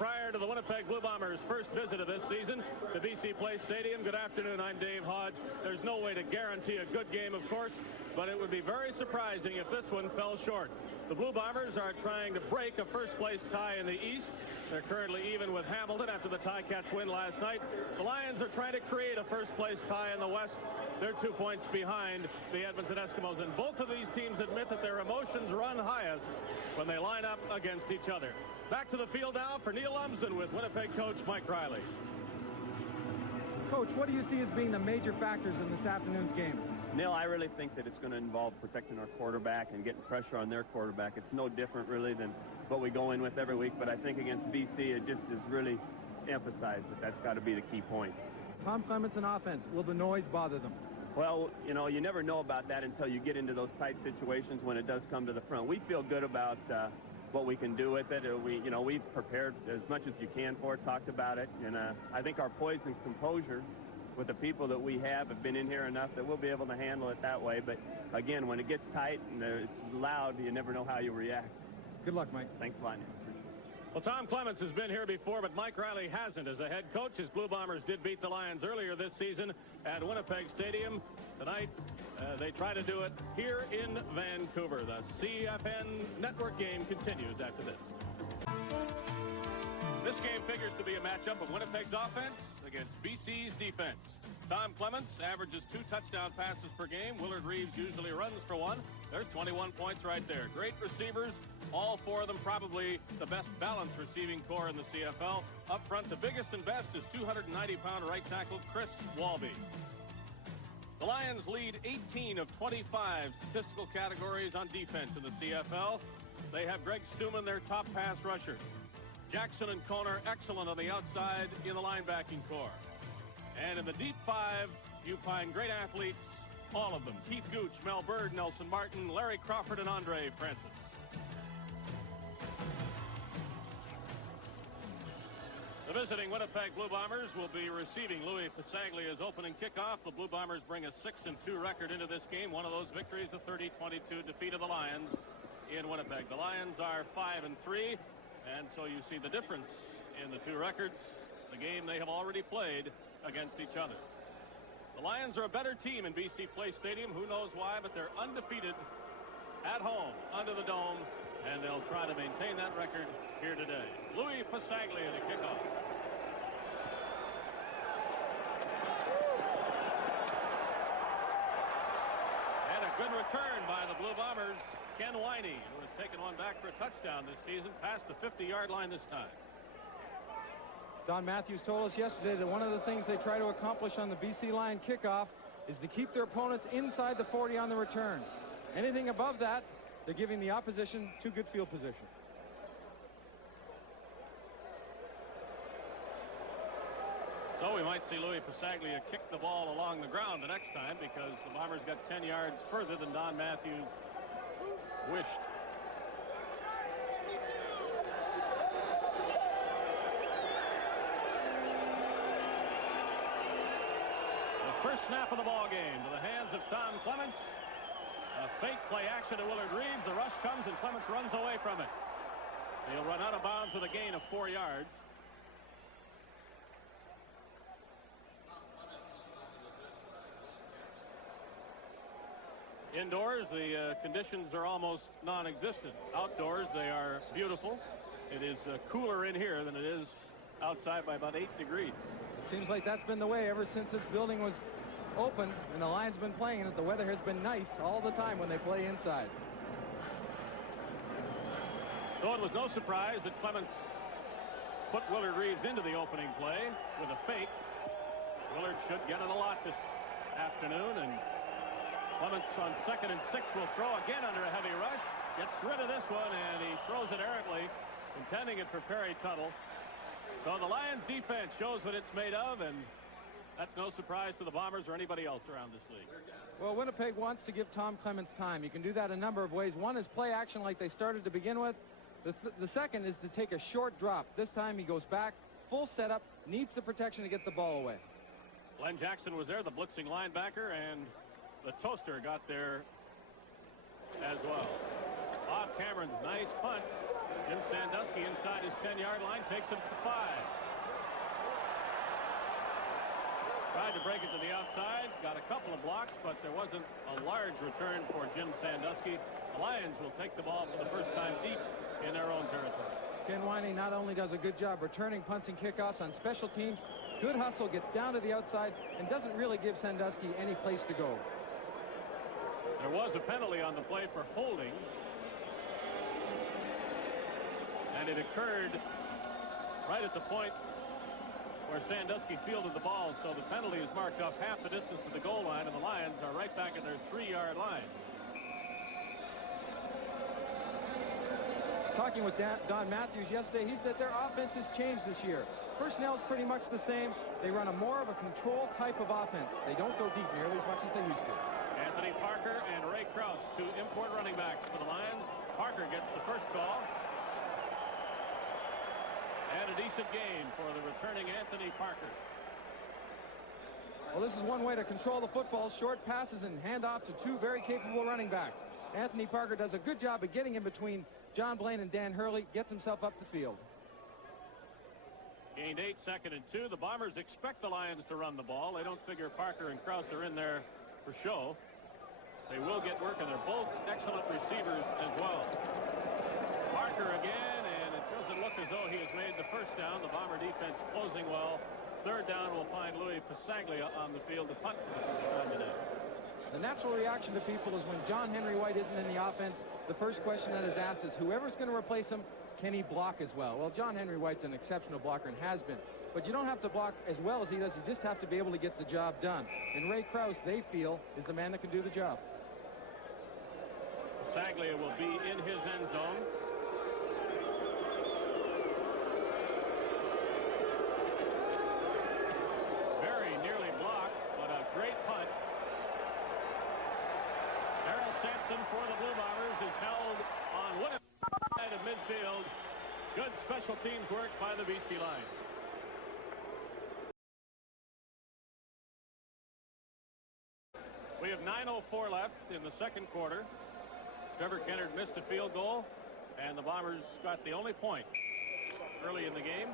prior to the Winnipeg Blue Bombers' first visit of this season to BC Place Stadium. Good afternoon, I'm Dave Hodge. There's no way to guarantee a good game, of course, but it would be very surprising if this one fell short. The Blue Bombers are trying to break a first-place tie in the East. They're currently even with Hamilton after the Ticats win last night. The Lions are trying to create a first-place tie in the West. They're 2 points behind the Edmonton Eskimos, and both of these teams admit that their emotions run highest when they line up against each other. Back to the field now for Neil Lumsden with Winnipeg coach Mike Riley. Coach, what do you see as being the major factors in this afternoon's game? Neil, I really think that it's going to involve protecting our quarterback and getting pressure on their quarterback. It's no different, really, than what we go in with every week. But I think against BC, it just is really emphasized that that's got to be the key point. Tom Clements in offense, will the noise bother them? Well, you know, you never know about that until you get into those tight situations when it does come to the front. We feel good about what we can do with it. We've prepared as much as you can for it, talked about it. And I think our poise and composure with the people that we have been in here enough that we'll be able to handle it that way. But again, when it gets tight and it's loud, you never know how you react. Good luck, Mike. Thanks a lot, Nick. Well, Tom Clements has been here before, but Mike Riley hasn't as a head coach. His Blue Bombers did beat the Lions earlier this season at Winnipeg Stadium. Tonight, they try to do it here in Vancouver. The CFN network game continues after this. This game figures to be a matchup of Winnipeg's offense against BC's defense. Tom Clements averages 2 touchdown passes per game. Willard Reeves usually runs for 1. There's 21 points right there. Great receivers, all 4 of them probably the best balanced receiving core in the CFL. Up front, the biggest and best is 290-pound right tackle Chris Walby. The Lions lead 18 of 25 statistical categories on defense in the CFL. They have Greg Stuman, their top pass rusher. Jackson and Koner, excellent on the outside in the linebacking core. And in the deep 5, you find great athletes, all of them. Keith Gooch, Mel Bird, Nelson Martin, Larry Crawford, and Andre Francis. The visiting Winnipeg Blue Bombers will be receiving Louis Pasaglia's opening kickoff. The Blue Bombers bring a 6-2 record into this game. One of those victories, the 30-22 defeat of the Lions in Winnipeg. The Lions are 5-3, and so you see the difference in the 2 records. The game they have already played against each other. The Lions are a better team in BC Place Stadium. Who knows why, but they're undefeated at home under the dome, and they'll try to maintain that record here today. Louis Pasaglia to kick off. And a good return by the Blue Bombers. Ken Winey, who has taken one back for a touchdown this season, past the 50-yard line this time. Don Matthews told us yesterday that one of the things they try to accomplish on the BC Lion kickoff is to keep their opponents inside the 40 on the return. Anything above that, they're giving the opposition 2 good field position. So we might see Louis Pasaglia kick the ball along the ground the next time, because the Bombers got 10 yards further than Don Matthews wished. First snap of the ball game to the hands of Tom Clements. A fake play action to Willard Reeves. The rush comes and Clements runs away from it. He'll run out of bounds with a gain of 4 yards. Indoors, the conditions are almost non-existent. Outdoors, they are beautiful. It is cooler in here than it is outside by about 8 degrees. Seems like that's been the way ever since this building was opened and the Lions been playing in it. The weather has been nice all the time when they play inside. So it was no surprise that Clements put Willard Reeves into the opening play with a fake. Willard should get it a lot this afternoon, and Clements on 2nd and 6 will throw again under a heavy rush. Gets rid of this one, and he throws it errantly, intending it for Perry Tuttle. So the Lions defense shows what it's made of, and that's no surprise to the Bombers or anybody else around this league. Well, Winnipeg wants to give Tom Clements time. You can do that a number of ways. One is play action like they started to begin with. The second is to take a short drop. This time he goes back, full setup, needs the protection to get the ball away. Glenn Jackson was there, the blitzing linebacker, and the toaster got there as well. Bob Cameron's nice punt Jim Sandusky inside his 10-yard line takes it to 5. Tried to break it to the outside, got a couple of blocks, but there wasn't a large return for Jim Sandusky. The Lions will take the ball for the first time deep in their own territory. Ken Winey not only does a good job returning punts and kickoffs on special teams, good hustle, gets down to the outside, and doesn't really give Sandusky any place to go. There was a penalty on the play for holding, and it occurred right at the point where Sandusky fielded the ball, so the penalty is marked off half the distance to the goal line, and the Lions are right back at their 3-yard line. Talking with Don Matthews yesterday, he said their offense has changed this year. Personnel is pretty much the same. They run a more of a control type of offense. They don't go deep nearly as much as they used to. Anthony Parker and Ray Krause, 2 import running backs for the Lions. Parker gets the first call. And a decent gain for the returning Anthony Parker. Well, this is one way to control the football. Short passes and handoff to 2 very capable running backs. Anthony Parker does a good job of getting in between John Blaine and Dan Hurley, gets himself up the field. Gained 8, 2nd and 2. The Bombers expect the Lions to run the ball. They don't figure Parker and Krause are in there for show. They will get work, and they're both excellent receivers as well. Parker again, and it doesn't look as though he has made the first down. The Bomber defense closing well. 3rd down will find Louis Pasaglia on the field to punt for the first time today. The natural reaction to people is when John Henry White isn't in the offense, the first question that is asked is whoever's going to replace him, can he block as well? Well, John Henry White's an exceptional blocker and has been. But you don't have to block as well as he does. You just have to be able to get the job done. And Ray Krause, they feel, is the man that can do the job. Pasaglia will be in his end zone. Very nearly blocked, but a great punt. Darrell Sampson for the Blue Bombers is held on Winnipeg side of midfield. Good special teams work by the BC Lions. We have 9:04 left in the second quarter. Trevor Kennard missed a field goal, and the Bombers got the only point early in the game.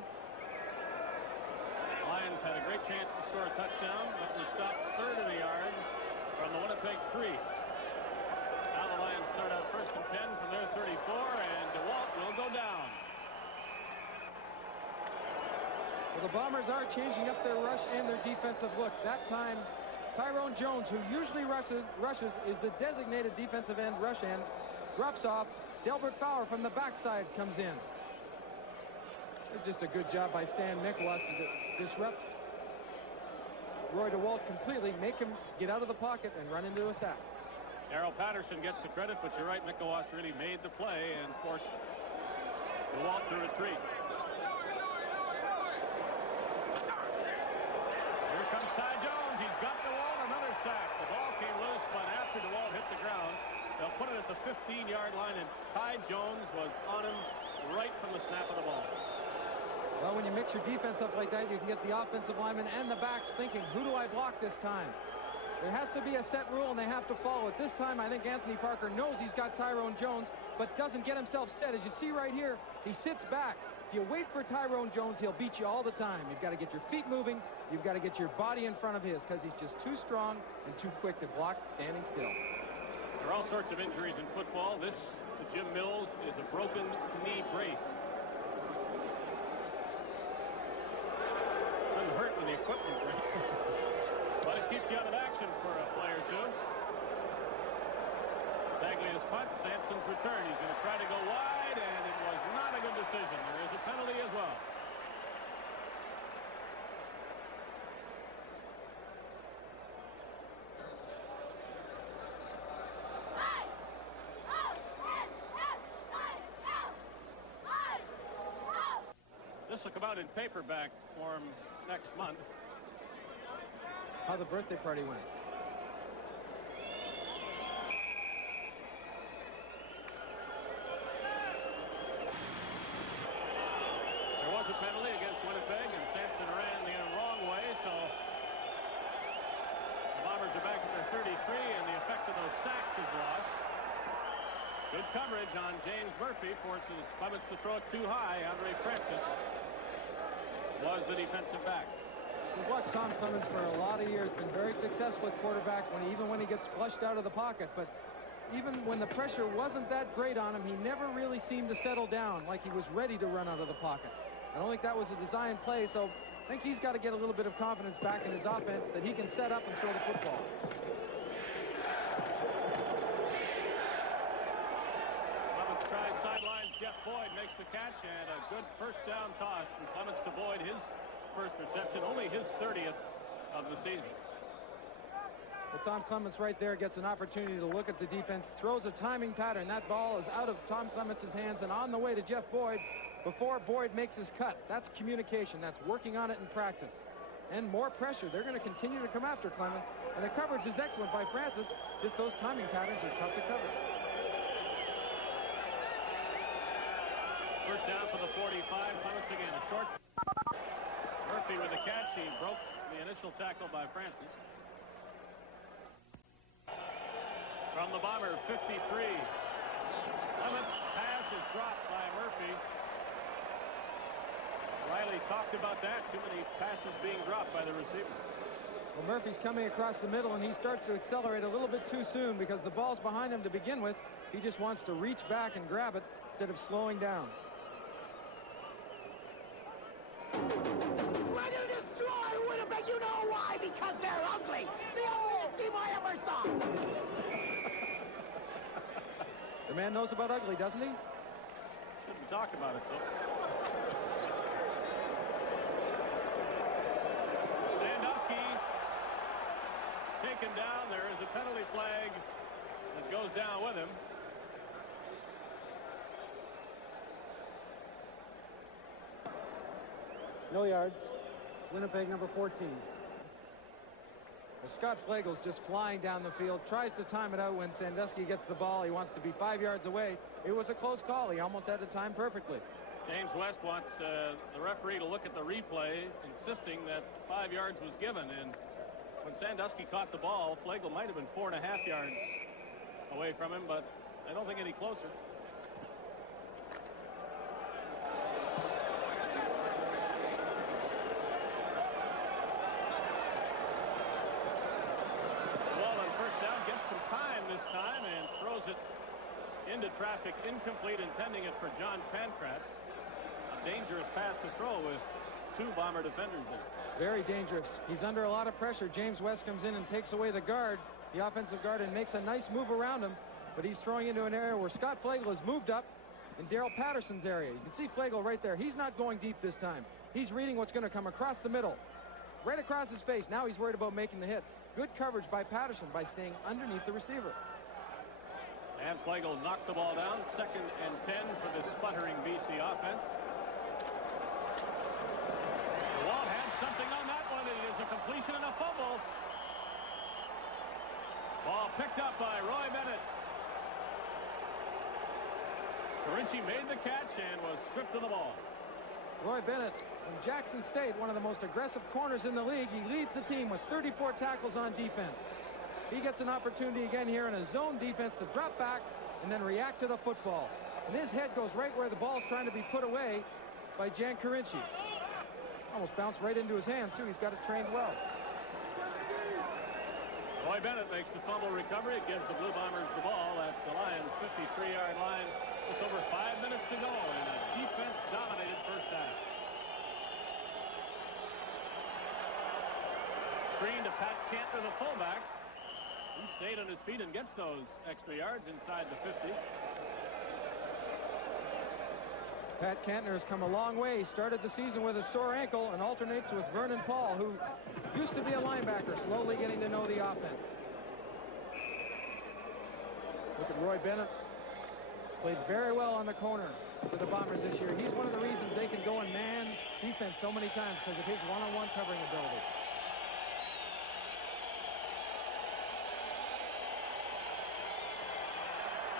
Lions had a great chance to score a touchdown, but was stopped 3rd in the yard from the Winnipeg 3. Now the Lions start out 1st and 10 from their 34, and DeWalt will go down. Well, the Bombers are changing up their rush and their defensive look. That time, Tyrone Jones, who usually rushes, is the designated defensive end, rush end, drops off. Delbert Fowler from the backside comes in. It's just a good job by Stan Miklos to disrupt Roy DeWalt completely, make him get out of the pocket and run into a sack. Darrell Patterson gets the credit, but you're right, Miklos really made the play and forced DeWalt to retreat. Here comes Ty Jones. He's got DeWalt, another sack. The ball came loose, but after DeWalt hit the ground, they'll put it at the 15-yard line, and Ty Jones was on him right from the snap of the ball. Well, when you mix your defense up like that, you can get the offensive linemen and the backs thinking, who do I block this time? There has to be a set rule, and they have to follow it. This time, I think Anthony Parker knows he's got Tyrone Jones, but doesn't get himself set. As you see right here, he sits back. If you wait for Tyrone Jones, he'll beat you all the time. You've got to get your feet moving. You've got to get your body in front of his, because he's just too strong and too quick to block standing still. There are all sorts of injuries in football. This, to Jim Mills, is a broken knee brace. Doesn't hurt when the equipment breaks. But it keeps you out of action for a play or two. Baglia's punt, Sampson's return. He's going to try to go wide, and it was not a good decision. There is a penalty as well. This will come out in paperback form next month. How the birthday party went. There was a penalty against Winnipeg, and Sampson ran the wrong way, so the Bombers are back at their 33, and the effect of those sacks is lost. Good coverage. advantage on James Murphy, forces Clements to throw it too high. Andre Francis was the defensive back. We've watched Tom Clements for a lot of years, been very successful at quarterback even when he gets flushed out of the pocket. But even when the pressure wasn't that great on him, he never really seemed to settle down like he was ready to run out of the pocket. I don't think that was a design play, so I think he's got to get a little bit of confidence back in his offense that he can set up and throw the football. Clements tries sidelines. Jeff Boyd makes the catch, and a good first down toss from Clements to Boyd. His first reception, only his 30th of the season. Well, Tom Clements right there gets an opportunity to look at the defense, throws a timing pattern. That ball is out of Tom Clements' hands and on the way to Jeff Boyd before Boyd makes his cut. That's communication. That's working on it in practice. And more pressure. They're going to continue to come after Clements, and the coverage is excellent by Francis. Just those timing patterns are tough to cover. First down for the 45. Clements again, a short. Murphy with the catch. He broke the initial tackle by Francis. From the Bomber, 53. Clements' pass is dropped by Murphy. Riley talked about that. Too many passes being dropped by the receiver. Well, Murphy's coming across the middle, and he starts to accelerate a little bit too soon because the ball's behind him to begin with. He just wants to reach back and grab it instead of slowing down. We're to destroy Winnipeg. You know why? Because they're ugly. The only team I ever saw. The man knows about ugly, doesn't he? Shouldn't talk about it, though. Sandusky taken down. There is a penalty flag that goes down with him. No yards. Winnipeg number 14. Well, Scott Flagel's just flying down the field, tries to time it out when Sandusky gets the ball. He wants to be 5 yards away. It was a close call. He almost had the time perfectly. James West wants the referee to look at the replay, insisting that 5 yards was given. And when Sandusky caught the ball, Flagel might have been 4.5 yards away from him, but I don't think any closer. This time and throws it into traffic, incomplete, intending it for John Pankratz. A dangerous pass to throw with two Bomber defenders there. Very dangerous. He's under a lot of pressure. James West comes in and takes away the guard, the offensive guard, and makes a nice move around him, but he's throwing into an area where Scott Flagel has moved up in Darrell Patterson's area. You can see Flagel right there. He's not going deep this time. He's reading what's going to come across the middle, right across his face. Now he's worried about making the hit. Good coverage by Patterson by staying underneath the receiver. And Flagel knocked the ball down. 2nd and 10 for the sputtering BC offense. Walt had something on that one. It is a completion and a fumble. Ball picked up by Roy Bennett. Carinci made the catch and was stripped of the ball. Roy Bennett from Jackson State, one of the most aggressive corners in the league. He leads the team with 34 tackles on defense. He gets an opportunity again here in a zone defense to drop back and then react to the football. And his head goes right where the ball's trying to be put away by Jan Carinci. Almost bounced right into his hands, too. He's got it trained well. Roy Bennett makes the fumble recovery. It gives the Blue Bombers the ball at the Lions' 53-yard line. Just over 5 minutes to go in a defense-dominated first half. Screen to Pat Kantner, the fullback. He stayed on his feet and gets those extra yards inside the 50. Pat Kantner has come a long way. He started the season with a sore ankle and alternates with Vernon Paul, who used to be a linebacker, slowly getting to know the offense. Look at Roy Bennett. Played very well on the corner for the Bombers this year. He's one of the reasons they can go in man defense so many times, because of his one-on-one covering ability.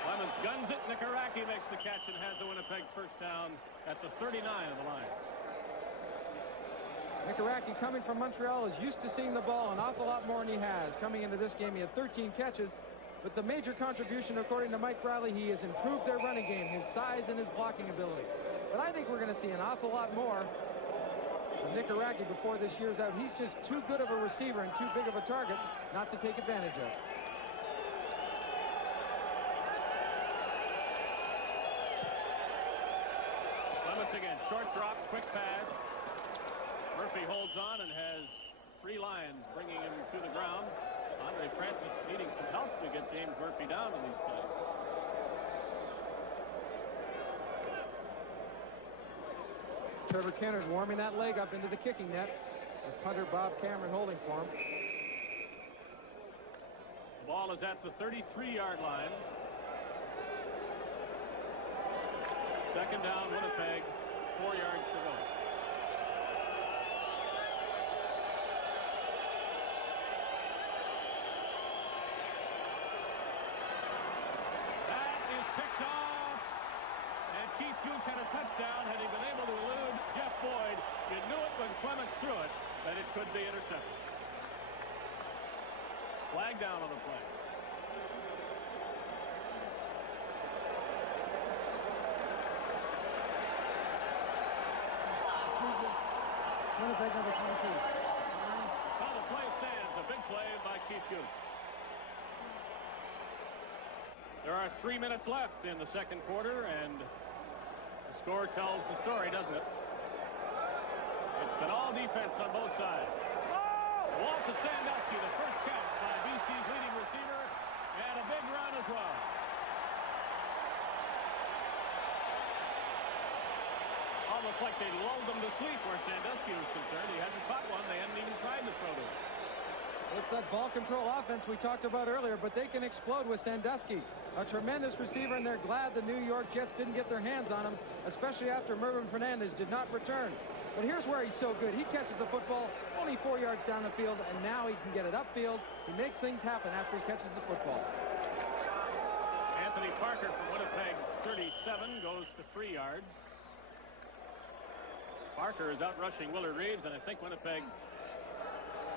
Clements guns it. Nikaraki makes the catch and has the Winnipeg first down at the 39 of the line. Nikaraki, coming from Montreal, is used to seeing the ball an awful lot more than he has. Coming into this game, he had 13 catches. But the major contribution, according to Mike Riley, he has improved their running game, his size and his blocking ability. But I think we're going to see an awful lot more of Nicaragua before this year's out. He's just too good of a receiver and too big of a target not to take advantage of. Clements again, short drop, quick pass. Murphy holds on and has 3 Lions bringing him to the ground. Andre Francis needing some help to get James Murphy down in these plays. Trevor Kennard warming that leg up into the kicking net with punter Bob Cameron holding for him. The ball is at the 33-yard line. Second down, Winnipeg, 4 yards to go. That is picked off, and Keith Duke had a touchdown. Had he been able to elude Jeff Boyd, you knew it when Clements threw it that it could be intercepted. Flag down on the play. Winnipeg number 22. Well, the play stands. A big play by Keith Duke. There are 3 minutes left in the second quarter, and the score tells the story, doesn't it? It's been all defense on both sides. Walter Sandusky, the first catch by BC's leading receiver, and a big run as well. Almost like they lulled them to sleep where Sandusky was concerned. He hadn't caught one. They hadn't even tried to throw to him. It's that ball control offense we talked about earlier, but they can explode with Sandusky. A tremendous receiver, and they're glad the New York Jets didn't get their hands on him, especially after Mervyn Fernandez did not return. But here's where he's so good. He catches the football only 4 yards down the field, and now he can get it upfield. He makes things happen after he catches the football. Anthony Parker from Winnipeg's 37 goes to 3 yards. Parker is out rushing Willard Reeves, and I think Winnipeg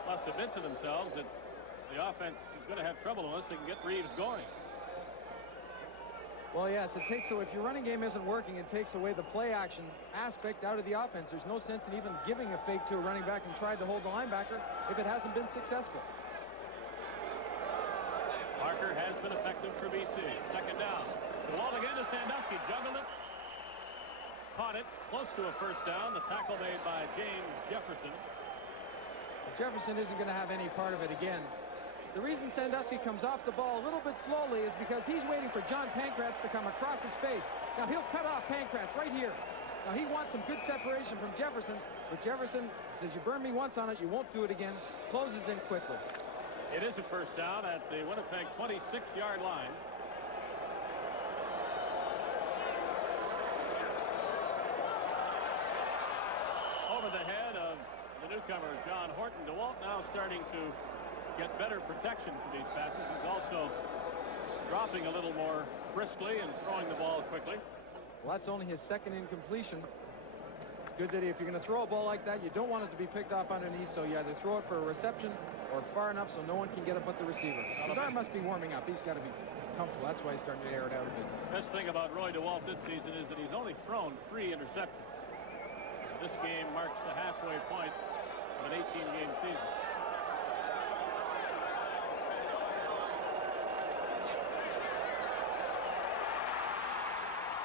must admit to themselves that the offense is going to have trouble unless they can get Reeves going. Well, yes, it takes away, if your running game isn't working, it takes away the play action aspect out of the offense. There's no sense in even giving a fake to a running back and trying to hold the linebacker if it hasn't been successful. Parker has been effective for BC. Second down. The ball again to Sandusky. Juggled it. Caught it. Close to a first down. The tackle made by James Jefferson. Jefferson isn't going to have any part of it again. The reason Sandusky comes off the ball a little bit slowly is because he's waiting for John Pancratz to come across his face. Now he'll cut off Pancratz right here. Now he wants some good separation from Jefferson, but Jefferson says, you burn me once on it, you won't do it again. Closes in quickly. It is a first down at the Winnipeg 26-yard line. Over the head of the newcomer, John Horton. DeWalt now starting to get better protection for these passes. He's also dropping a little more briskly and throwing the ball quickly. Well, that's only his second incompletion. It's good that if you're going to throw a ball like that, you don't want it to be picked off underneath, so you either throw it for a reception or far enough so no one can get up at the receiver. His arm must be warming up. He's got to be comfortable. That's why he's starting to air it out a bit. Best thing about Roy DeWalt this season is that he's only thrown 3 interceptions. This game marks the halfway point of an 18-game season.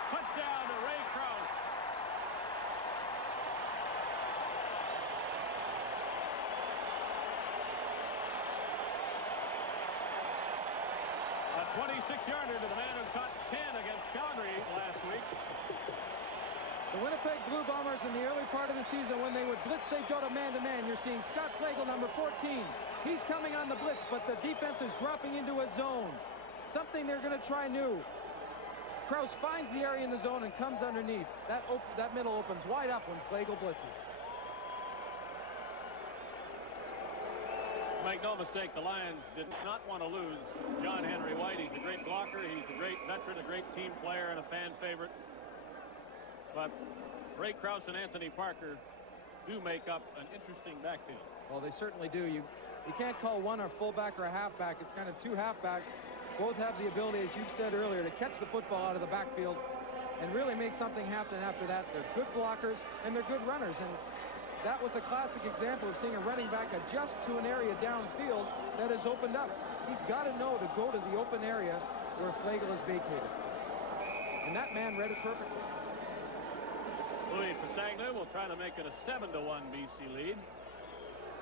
Touchdown to Ray Krause. A 26-yarder to the man who caught 10 against Calgary last week. The Winnipeg Blue Bombers in the early part of the season, when they would blitz, they'd go to man-to-man. You're seeing Scott Flagel, number 14. He's coming on the blitz, but the defense is dropping into a zone. Something they're going to try new. Krause finds the area in the zone and comes underneath. That middle opens wide up when Flagel blitzes. Make no mistake, the Lions did not want to lose John Henry White. He's a great blocker. He's a great veteran, a great team player, and a fan favorite. But Ray Krause and Anthony Parker do make up an interesting backfield. Well, they certainly do. You can't call one a fullback or a halfback. It's kind of two halfbacks Both have the ability, as you said earlier, to catch the football out of the backfield and really make something happen after that. They're good blockers and they're good runners. And that was a classic example of seeing a running back adjust to an area downfield that has opened up. He's got to know to go to the open area where Flagel is vacated. And that man read it perfectly. Louis Pasagna will try to make it a 7-1 BC lead.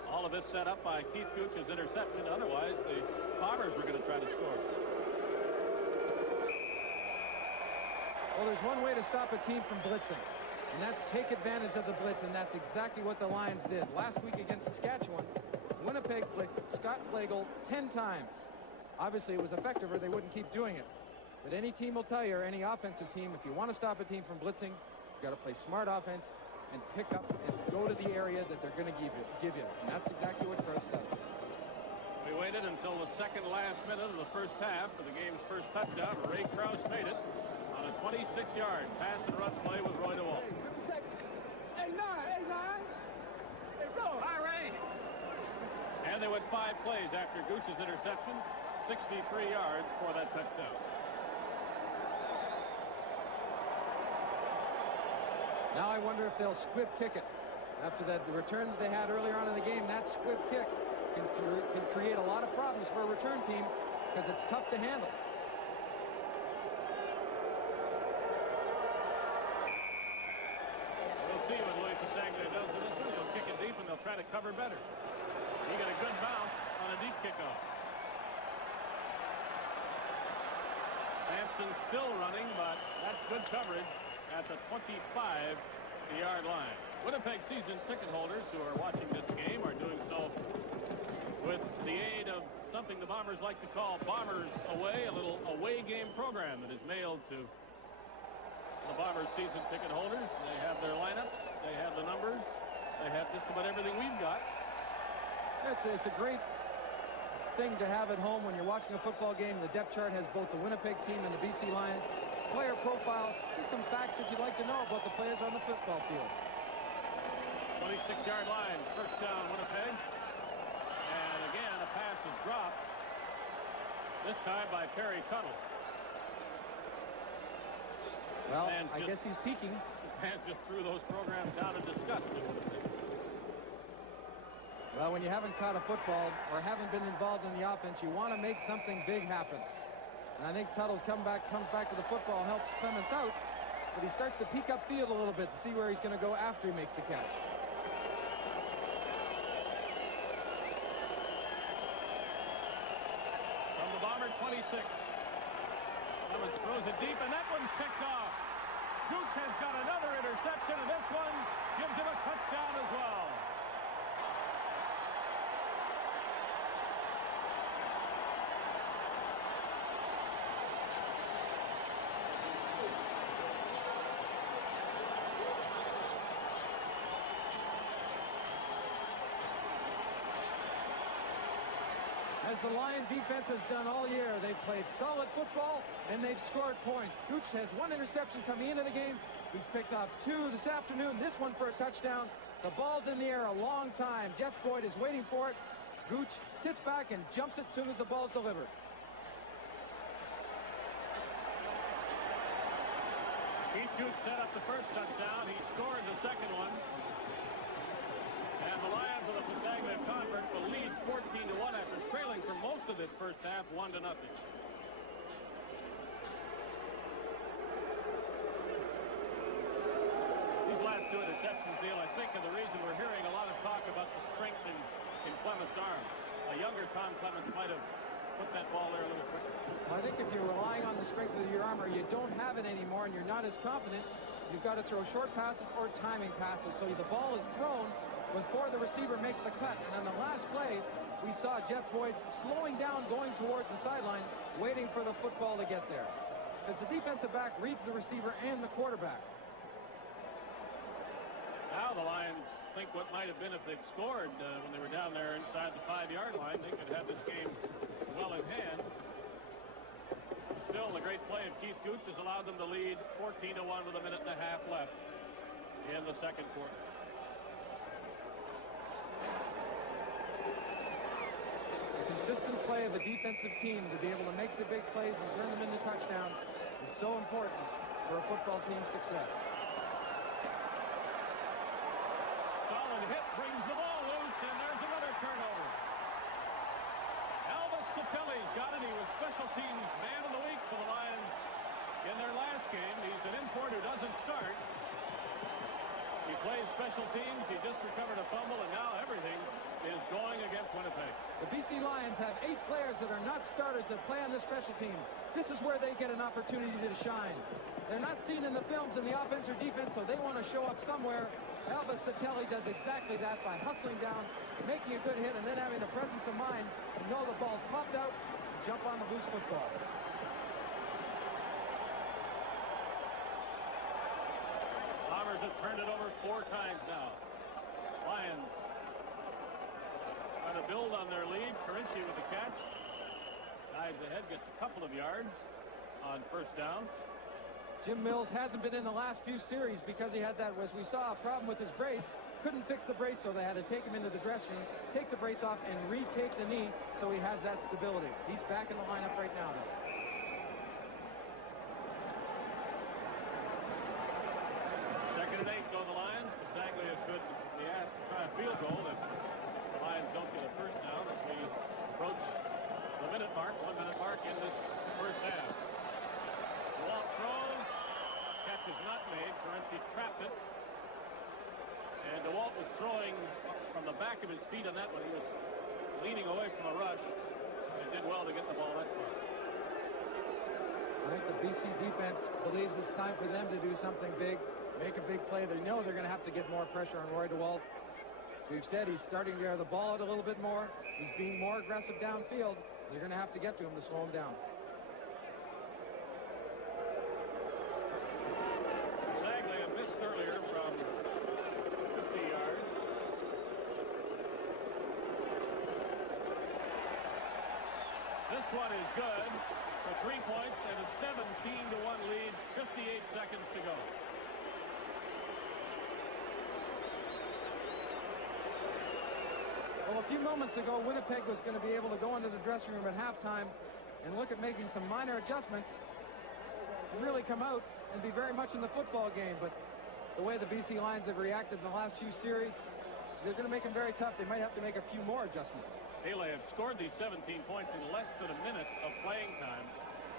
All of this set up by Keith Gooch's interception. Otherwise, the Bombers were going to try to score. Well, there's one way to stop a team from blitzing, and that's take advantage of the blitz, and that's exactly what the Lions did. Last week against Saskatchewan, Winnipeg blitzed Scott Flagel 10 times. Obviously, it was effective or they wouldn't keep doing it. But any team will tell you, or any offensive team, if you want to stop a team from blitzing, you've got to play smart offense and pick up and go to the area that they're going to give you. And that's exactly what Krause does. We waited until the second last minute of the first half for the game's first touchdown. Ray Krause made it on a 26-yard pass and run play with Roy DeWalt. Hey, nine. Hey, bro. Hi, Ray. And they went 5 plays after Gooch's interception. 63 yards for that touchdown. Now I wonder if they'll squib kick it. After that, the return that they had earlier on in the game, that squib kick can create a lot of problems for a return team because it's tough to handle. We'll see what Louis Pasagna does with this one. He'll kick it deep and they'll try to cover better. He got a good bounce on a deep kickoff. Sampson still running, but that's good coverage at the 25-yard line. Winnipeg season ticket holders who are watching this game are doing so with the aid of something the Bombers like to call Bombers Away, a little away game program that is mailed to the Bombers season ticket holders. They have their lineups, they have the numbers, they have just about everything we've got. It's a great thing to have at home when you're watching a football game. The depth chart has both the Winnipeg team and the BC Lions. Player profile, just some facts that you'd like to know about the players on the football field. 26-yard line, first down Winnipeg. And again, a pass is dropped, this time by Perry Tuttle. Well, I guess he's peeking. Fans just threw those programs down in disgust. Well, when you haven't caught a football or haven't been involved in the offense, you want to make something big happen. And I think Tuttle's comes back to the football, helps Clements out, but he starts to peek upfield a little bit to see where he's going to go after he makes the catch. From the Bomber 26. Clements throws it deep, and that one's picked off. Gooch has got another interception, and this one gives him a touchdown as well. As the Lion defense has done all year, they've played solid football and they've scored points. Gooch has 1 interception coming into the game. He's picked up 2 this afternoon, this one for a touchdown. The ball's in the air a long time. Jeff Boyd is waiting for it. Gooch sits back and jumps as soon as the ball's delivered. Keith Gooch set up the first touchdown. He scored the second one. And the Lions of the Pasagna Conference will lead 14-1 after trailing for most of this first half, 1-0. These last 2 interceptions, Neil, I think are the reason we're hearing a lot of talk about the strength in Clements' arm. A younger Tom Clements might have put that ball there a little quicker. I think if you're relying on the strength of your arm or you don't have it anymore and you're not as confident, you've got to throw short passes or timing passes. So the ball is thrown before the receiver makes the cut. And on the last play, we saw Jeff Boyd slowing down, going towards the sideline, waiting for the football to get there. As the defensive back reads the receiver and the quarterback. Now the Lions think what might have been if they'd scored when they were down there inside the 5-yard line. They could have this game well in hand. Still, the great play of Keith Gooch has allowed them to lead 14-1 with a minute and a half left in the second quarter. The consistent play of the defensive team to be able to make the big plays and turn them into touchdowns is so important for a football team's success. Solid hit, brings the ball loose, and there's another turnover. Elvis Satelli's got it. He was special teams man of the week for the Lions in their last game. He's an import who doesn't start. He plays special teams. He just recovered a fumble, and now everything is going against Winnipeg. The BC Lions have 8 players that are not starters that play on the special teams. This is where they get an opportunity to shine. They're not seen in the films in the offense or defense, so they want to show up somewhere. Elvis Satelli does exactly that by hustling down, making a good hit, and then having the presence of mind to know the ball's popped out and jump on the loose football. Bombers have turned it over 4 times now. Lions trying to build on their lead. Carinci with the catch. Dives ahead, gets a couple of yards on first down. Jim Mills hasn't been in the last few series because he had that, as we saw, a problem with his brace. Couldn't fix the brace, so they had to take him into the dressing room, take the brace off, and retake the knee so he has that stability. He's back in the lineup right now, though. Second and 8 go the Lions. Bazzaglia could be asked to try a field goal if the Lions don't get a first down as we approach the 1 minute mark in this first half. DeWalt throws. Catch is not made. Carinci trapped it. And DeWalt was throwing from the back of his feet on that one. He was leaning away from a rush and did well to get the ball that far. I think the BC defense believes it's time for them to do something big, make a big play. They know they're going to have to get more pressure on Roy DeWalt. As we've said, he's starting to air the ball out a little bit more. He's being more aggressive downfield. They're going to have to get to him to slow him down. Bazzaglia missed earlier from 50 yards. This one is good for 3 points and a 17-1 lead, 58 seconds to go. Well, a few moments ago, Winnipeg was going to be able to go into the dressing room at halftime and look at making some minor adjustments and really come out and be very much in the football game. But the way the BC Lions have reacted in the last few series, they're going to make them very tough. They might have to make a few more adjustments. Pele have scored these 17 points in less than a minute of playing time.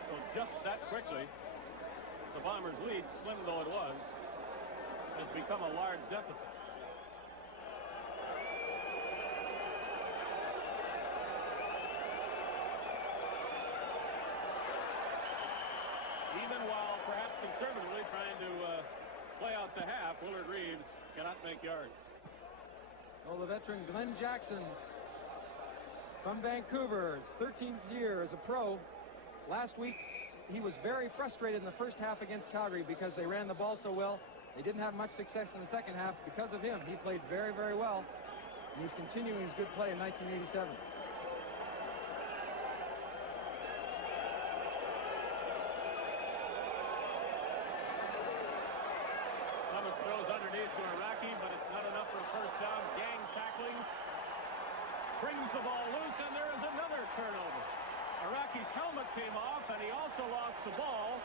So just that quickly, the Bombers' lead, slim though it was, has become a large deficit. Even while perhaps conservatively trying to play out the half, Willard Reeves cannot make yards. Well, the veteran Glenn Jackson's from Vancouver, his 13th year as a pro. Last week, he was very frustrated in the first half against Calgary because they ran the ball so well. They didn't have much success in the second half. Because of him, he played very, very well. And he's continuing his good play in 1987. Clemens throws underneath to Iraqi, but it's not enough for a first down. Gang tackling. Brings the ball loose, and there is another turnover. Iraqi's helmet came off, and he also lost the ball.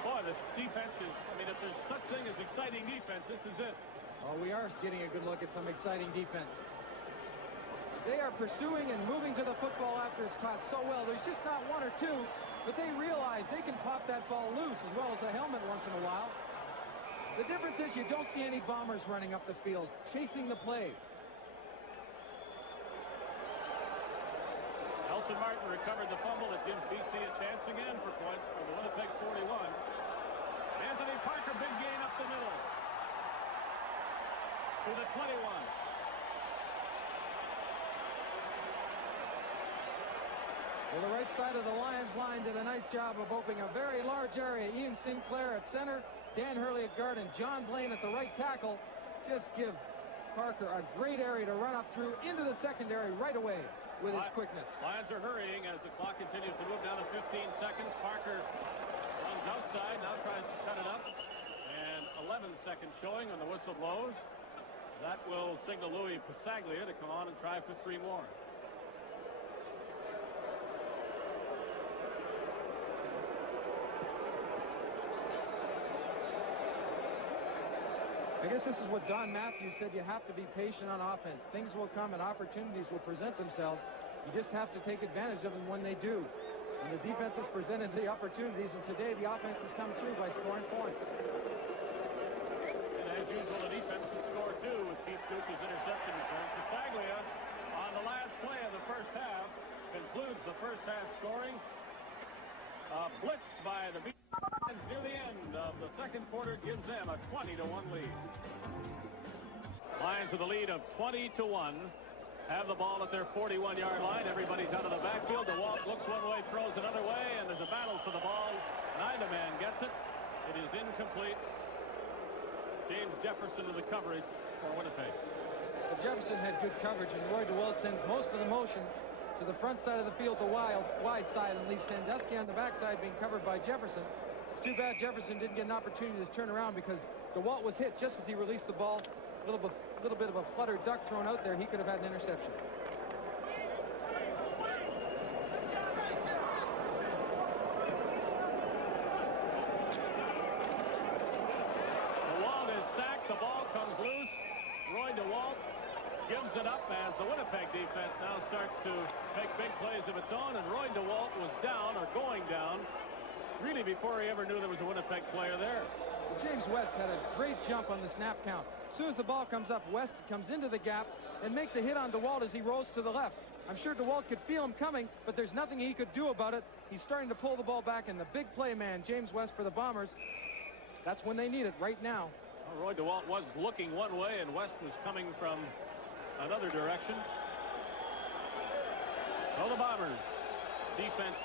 Boy, this defense is, I mean, if there's such thing as exciting defense, this is it. Oh, we are getting a good look at some exciting defense. They are pursuing and moving to the football after it's caught so well. There's just not one or two, but they realize they can pop that ball loose as well as the helmet once in a while. The difference is you don't see any Bombers running up the field, chasing the play. Nelson Martin recovered the fumble. It gives BC a chance again for points for the Winnipeg 41. Anthony Parker, big gain up the middle. To the 21. Well, the right side of the Lions line did a nice job of opening a very large area. Ian Sinclair at center, Dan Hurley at guard, and John Blaine at the right tackle. Just give Parker a great area to run up through into the secondary right away with his quickness. Lions are hurrying as the clock continues to move down to 15 seconds. Parker runs outside, now tries to cut it up. And 11 seconds showing on the whistle blows. That will signal Louis Pasaglia to come on and try for 3 more. I guess this is what Don Matthews said. You have to be patient on offense. Things will come and opportunities will present themselves. You just have to take advantage of them when they do. And the defense has presented the opportunities, and today the offense has come through by scoring points. And as usual, the defense can score too with Keith Duke's interception return. Pasaglia on the last play of the first half concludes the first half scoring. Blitz by the Bears near the end of the second quarter gives them a 20-1 lead. Lions with a lead of 20-1. Have the ball at their 41-yard line. Everybody's out of the backfield. DeWalt looks one way, throws another way, and there's a battle for the ball. Neither man gets it. It is incomplete. James Jefferson with the coverage for Winnipeg. But Jefferson had good coverage, and Roy DeWalt sends most of the motion to the front side of the field, the wide side, and leaves Sandusky on the backside being covered by Jefferson. It's too bad Jefferson didn't get an opportunity to turn around because DeWalt was hit just as he released the ball. A little bit of a fluttered duck thrown out there. He could have had an interception. DeWalt is sacked. The ball comes loose. Roy DeWalt gives it up as the Winnipeg defense now starts to make big plays of its own, and Roy DeWalt was down or going down really before he ever knew there was a Winnipeg player there. Well, James West had a great jump on the snap count. As soon as the ball comes up, West comes into the gap and makes a hit on DeWalt as he rolls to the left. I'm sure DeWalt could feel him coming, but there's nothing he could do about it. He's starting to pull the ball back, and the big play man, James West, for the Bombers, that's when they need it, right now. Well, Roy DeWalt was looking one way, and West was coming from another direction. So the Bombers defense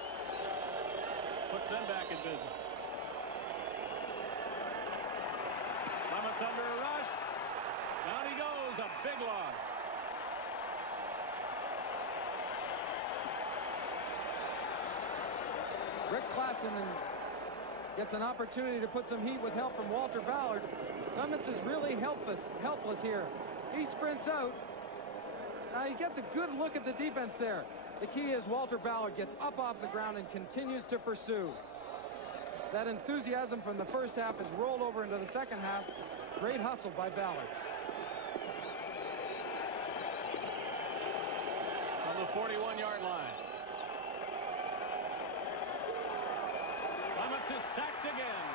puts them back in business. Clements under a rush. Down he goes, a big loss. Rick Klassen gets an opportunity to put some heat with help from Walter Ballard. Clements is really helpless here. He sprints out. Now he gets a good look at the defense there. The key is Walter Ballard gets up off the ground and continues to pursue. That enthusiasm from the first half has rolled over into the second half. Great hustle by Ballard. From the 41-yard line. Clements is sacked again.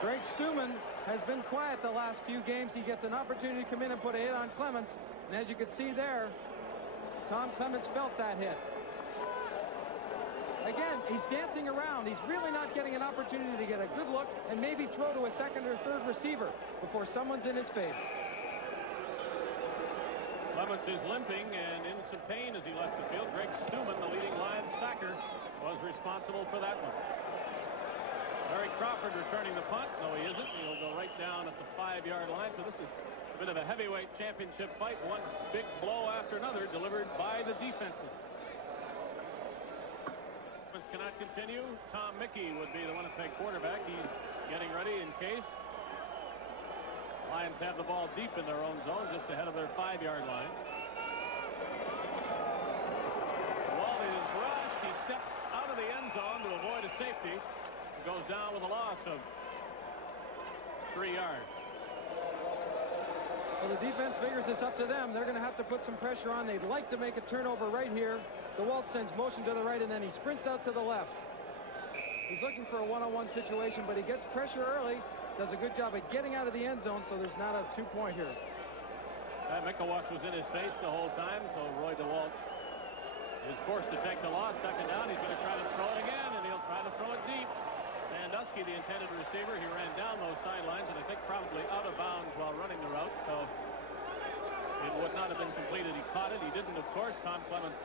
Greg Stuman has been quiet the last few games. He gets an opportunity to come in and put a hit on Clements. And as you can see there, Tom Clements felt that hit. Again, he's dancing around. He's really not getting an opportunity to get a good look and maybe throw to a second or third receiver before someone's in his face. Clements is limping and in some pain as he left the field. Greg Stuman, the leading Lions sacker, was responsible for that one. Larry Crawford returning the punt. No, he isn't. He'll go right down at the 5-yard line. So this is a bit of a heavyweight championship fight. One big blow after another delivered by the defenses. Cannot continue. Tom Mickey would be the Winnipeg quarterback. He's getting ready in case. Lions have the ball deep in their own zone, just ahead of their 5-yard line. Walt is rushed. He steps out of the end zone to avoid a safety. He goes down with a loss of 3 yards. Well, the defense figures it's up to them. They're going to have to put some pressure on. They'd like to make a turnover right here. DeWalt sends motion to the right, and then he sprints out to the left. He's looking for a one-on-one situation, but he gets pressure early. Does a good job at getting out of the end zone, so there's not a 2-point here. Mikowash was in his face the whole time, so Roy DeWalt is forced to take the loss. Second down, he's going to try to throw it again, and he'll try to throw it deep. Sandusky, the intended receiver, he ran down those sidelines, and I think probably out of bounds while running the route, so it would not have been completed. He caught it. He didn't, of course. Tom Clements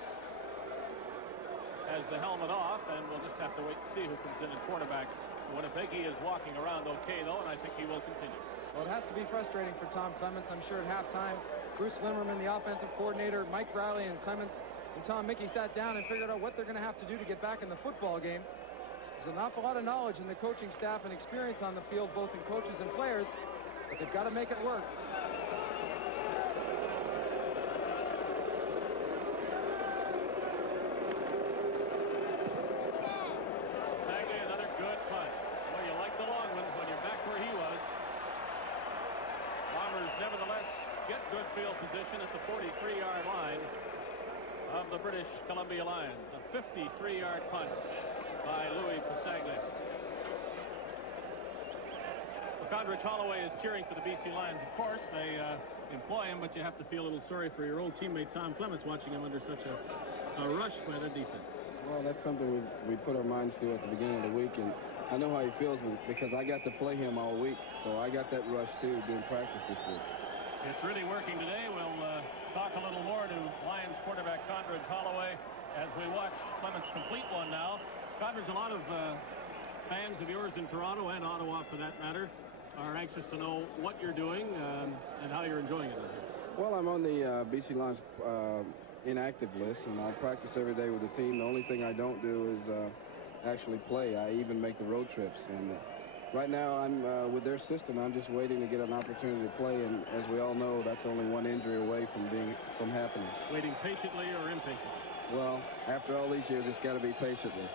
has the helmet off, and we'll just have to wait and see who comes in at quarterbacks. Winnipeg, he is walking around okay, though, and I think he will continue. Well, it has to be frustrating for Tom Clements. I'm sure at halftime, Bruce Limmerman, the offensive coordinator, Mike Riley, and Clements And Tom Mickey sat down and figured out what they're going to have to do to get back in the football game. There's an awful lot of knowledge in the coaching staff and experience on the field, both in coaches and players, but they've got to make it work. Bagley, another good punt. Well, you like the long ones when you're back where he was. Bombers nevertheless get good field position at the 43-yard line of the British Columbia Lions. A 53-yard punt by Louis Pasaglia. Condridge Holloway is cheering for the BC Lions. Of course, they employ him, but you have to feel a little sorry for your old teammate Tom Clements watching him under such a rush by the defense. Well, that's something we put our minds to at the beginning of the week, and I know how he feels because I got to play him all week, so I got that rush too during practice this week. It's really working today. We'll talk a little more to Lions quarterback Condridge Holloway as we watch Clements complete one now. Condridge, a lot of fans of yours in Toronto and Ottawa, for that matter, are anxious to know what you're doing and how you're enjoying it. Well, I'm on the BC Lions inactive list, and I practice every day with the team. The only thing I don't do is actually play. I even make the road trips. And right now, I'm with their system. I'm just waiting to get an opportunity to play. And as we all know, that's only one injury away from happening. Waiting patiently or impatiently? Well, after all these years, it's got to be patiently.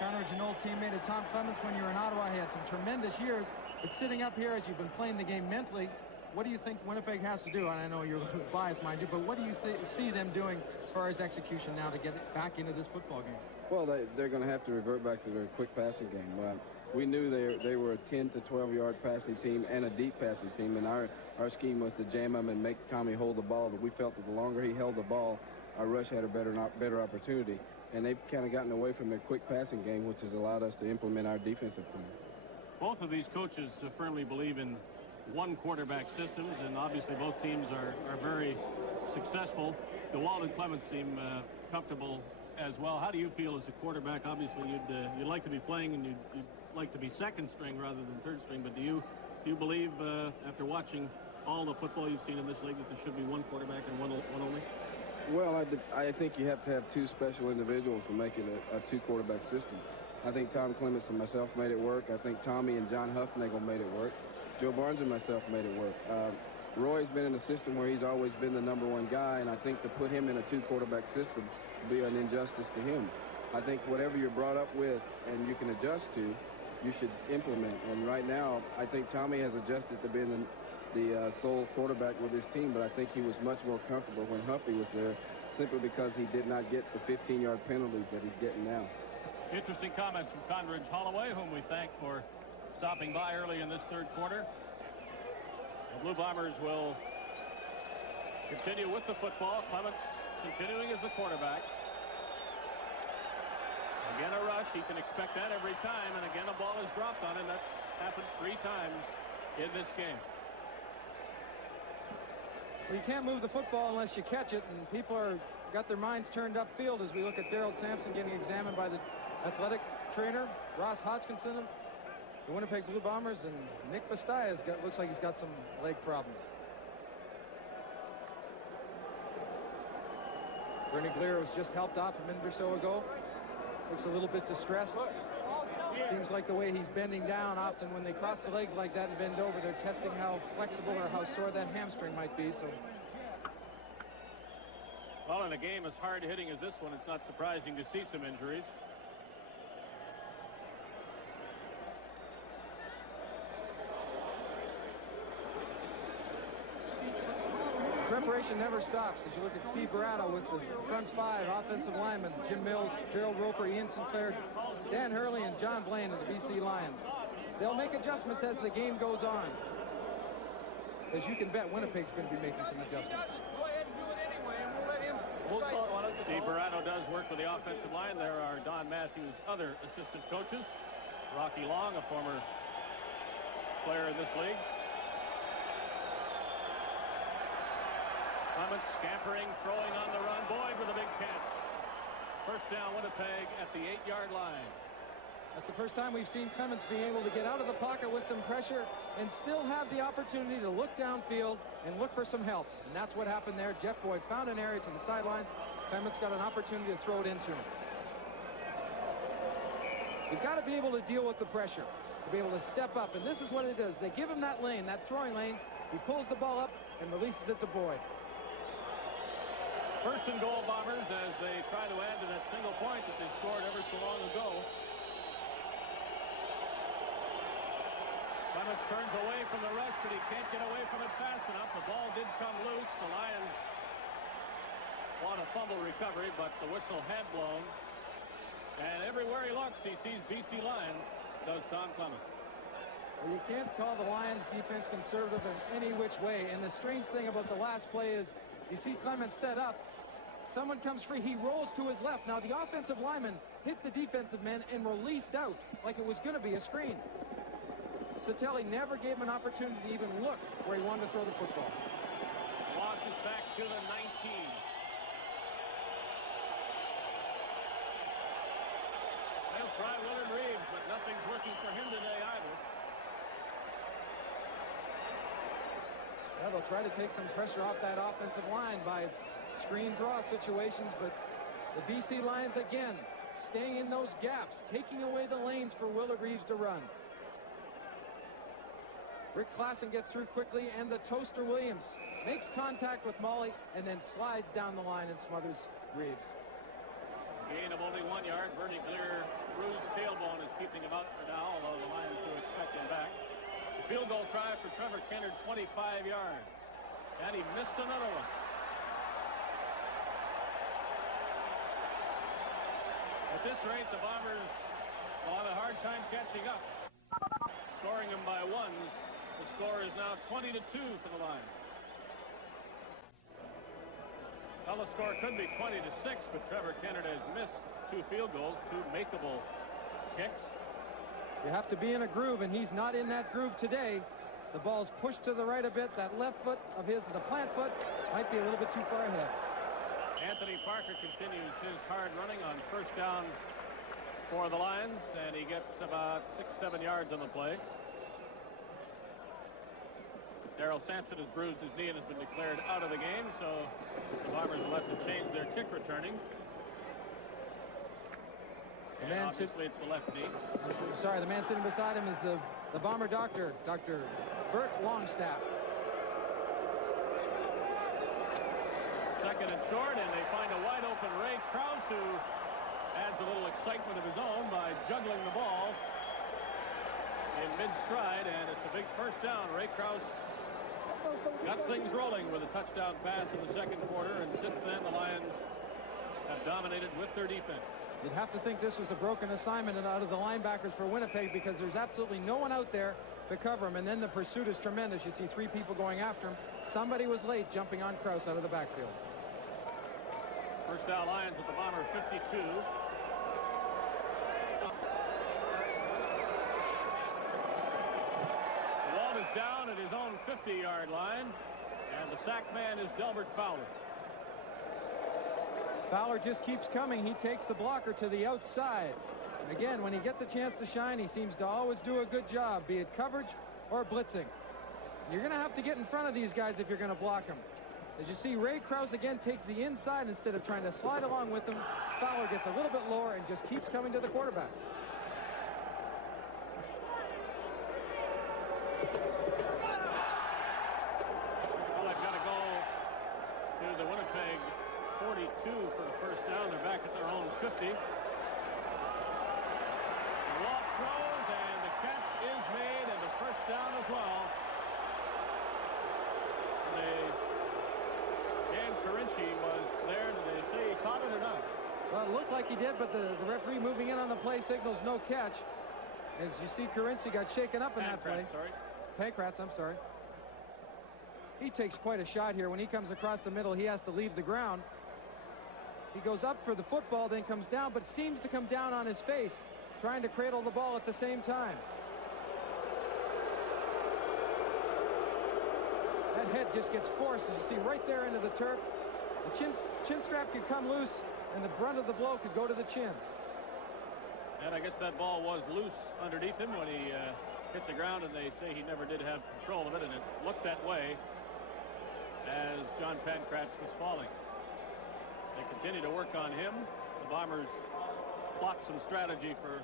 Condridge, an old teammate of Tom Clements when you were in Ottawa. He had some tremendous years. But sitting up here as you've been playing the game mentally, what do you think Winnipeg has to do? And I know you're biased, mind you, but what do you see them doing as far as execution now to get back into this football game? Well, they're going to have to revert back to their quick passing game. We knew they were a 10 to 12-yard passing team and a deep passing team, and our scheme was to jam them and make Tommy hold the ball. But we felt that the longer he held the ball, our rush had a better opportunity. And they've kind of gotten away from their quick passing game, which has allowed us to implement our defensive plan. Both of these coaches firmly believe in one quarterback systems, and obviously both teams are very successful. DeWalt and Clements seem comfortable as well. How do you feel as a quarterback? Obviously, you'd like to be playing, and you'd like to be second string rather than third string. But do you believe, after watching all the football you've seen in this league, that there should be one quarterback and one only? Well, I think you have to have two special individuals to make it a two-quarterback system. I think Tom Clements and myself made it work. I think Tommy and John Huffnagel made it work. Joe Barnes and myself made it work. Roy's been in a system where he's always been the #1 guy, and I think to put him in a two-quarterback system would be an injustice to him. I think whatever you're brought up with and you can adjust to, you should implement. And right now, I think Tommy has adjusted to being the sole quarterback with his team, but I think he was much more comfortable when Huffy was there, simply because he did not get the 15-yard penalties that he's getting now. Interesting comments from Condridge Holloway, whom we thank for stopping by early in this third quarter. The Blue Bombers will continue with the football. Clements continuing as the quarterback. Again, a rush. He can expect that every time. And again, a ball is dropped on him. That's happened 3 times in this game. Well, you can't move the football unless you catch it, and people got their minds turned upfield as we look at Darrell Sampson getting examined by the athletic trainer, Ross Hodgkinson, the Winnipeg Blue Bombers, and Nick Bastaya's looks like he's got some leg problems. Bernie Glier was just helped off a minute or so ago. Looks a little bit distressed. Seems like the way he's bending down, often when they cross the legs like that and bend over, they're testing how flexible or how sore that hamstring might be. So, well, in a game as hard-hitting as this one, it's not surprising to see some injuries. Preparation never stops as you look at Steve Barato with the front 5 offensive linemen: Jim Mills, Gerald Roper, Ian Sinclair, Dan Hurley, and John Blaine of the BC Lions. They'll make adjustments as the game goes on. As you can bet, Winnipeg's going to be making some adjustments. Steve Barato does work with the offensive line. There are Don Matthews' other assistant coaches. Rocky Long, a former player in this league. Clements scampering, throwing on the run. Boyd with a big catch. First down, Winnipeg at the 8-yard line. That's the first time we've seen Clements being able to get out of the pocket with some pressure and still have the opportunity to look downfield and look for some help. And that's what happened there. Jeff Boyd found an area to the sidelines, Clements got an opportunity to throw it into him. You've got to be able to deal with the pressure, to be able to step up, and this is what it does. They give him that lane, that throwing lane. He pulls the ball up and releases it to Boyd. First and goal, Bombers, as they try to add to that single point that they scored ever so long ago. Clements turns away from the rush, but he can't get away from it fast enough. The ball did come loose. The Lions want a fumble recovery, but the whistle had blown. And everywhere he looks, he sees BC Lions, does Tom Clements. Well, you can't call the Lions defense conservative in any which way. And the strange thing about the last play is you see Clements set up. Someone comes free. He rolls to his left. Now, the offensive lineman hit the defensive man and released out like it was going to be a screen. Satelli never gave him an opportunity to even look where he wanted to throw the football. Loss is back to the 19. They'll try Willard Reeves, but nothing's working for him today either. Yeah, they'll try to take some pressure off that offensive line by screen draw situations, but the BC Lions again staying in those gaps, taking away the lanes for Willard Reeves to run. Rick Klassen gets through quickly, and the Toaster Williams makes contact with Molly and then slides down the line and smothers Reeves. Gain of only 1 yard. Bernie Clear, bruised tailbone is keeping him out for now, although the Lions do expect him back. The field goal try for Trevor Kennard, 25 yards. And he missed another one. At this rate, the Bombers will have a hard time catching up. Scoring them by ones. The score is now 20-2 for the Lions. Well, the score could be 20-6, but Trevor Kennard has missed 2 field goals, 2 makeable kicks. You have to be in a groove, and he's not in that groove today. The ball's pushed to the right a bit. That left foot of his, the plant foot, might be a little bit too far ahead. Anthony Parker continues his hard running on first down for the Lions, and he gets about 6-7 yards on the play. Darrell Sampson has bruised his knee and has been declared out of the game, so the Bombers will have to change their kick returning. And obviously it's the left knee. I'm sorry, the man sitting beside him is the Bomber doctor, Dr. Bert Longstaff. Second and short, and they find a wide open Ray Krause, who adds a little excitement of his own by juggling the ball in mid-stride, and it's a big first down. Ray Krause got things rolling with a touchdown pass in the second quarter, and since then the Lions have dominated with their defense. You'd have to think this was a broken assignment out of the linebackers for Winnipeg, because there's absolutely no one out there to cover him, and then the pursuit is tremendous. You see 3 people going after him. Somebody was late jumping on Krause out of the backfield. First down, Lions at the Bomber 52. Is down at his own 50-yard line, and the sack man is Delbert Fowler. Fowler just keeps coming. He takes the blocker to the outside. And again, when he gets a chance to shine, he seems to always do a good job, be it coverage or blitzing. You're going to have to get in front of these guys if you're going to block them. As you see, Ray Krause again takes the inside instead of trying to slide along with him. Fowler gets a little bit lower and just keeps coming to the quarterback. Well, they've got to go to the Winnipeg 42 for the first down. They're back at their own 50. Watt throws, and the catch is made, and the first down as well. Dan Carinci was there. Did they say he caught it or not? Well, it looked like he did, but the referee moving in on the play signals no catch. As you see, Carinci got shaken up in that play. Pankratz, I'm sorry. He takes quite a shot here. When he comes across the middle, he has to leave the ground. He goes up for the football, then comes down, but seems to come down on his face, trying to cradle the ball at the same time. That head just gets forced, as you see, right there into the turf. The chin strap could come loose, and the brunt of the blow could go to the chin. And I guess that ball was loose underneath him when he hit the ground, and they say he never did have control of it, and it looked that way as John Pankratz was falling. They continue to work on him. The Bombers plot some strategy for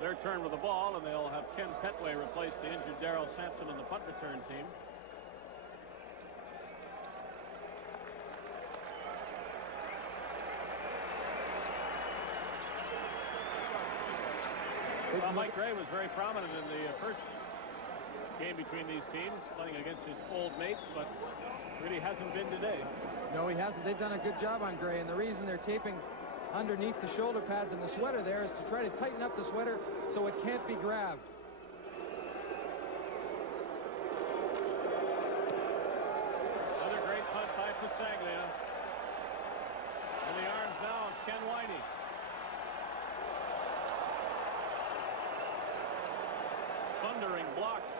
their turn with the ball, and they'll have Ken Petway replace the injured Darrell Sampson on the punt return team. Well, Mike Gray was very prominent in the first game between these teams, playing against his old mates, but really hasn't been today. No, he hasn't. They've done a good job on Gray, and the reason they're taping underneath the shoulder pads and the sweater there is to try to tighten up the sweater so it can't be grabbed. Another great punt by Pasaglia. In the arms now of Ken Winey. Thundering blocks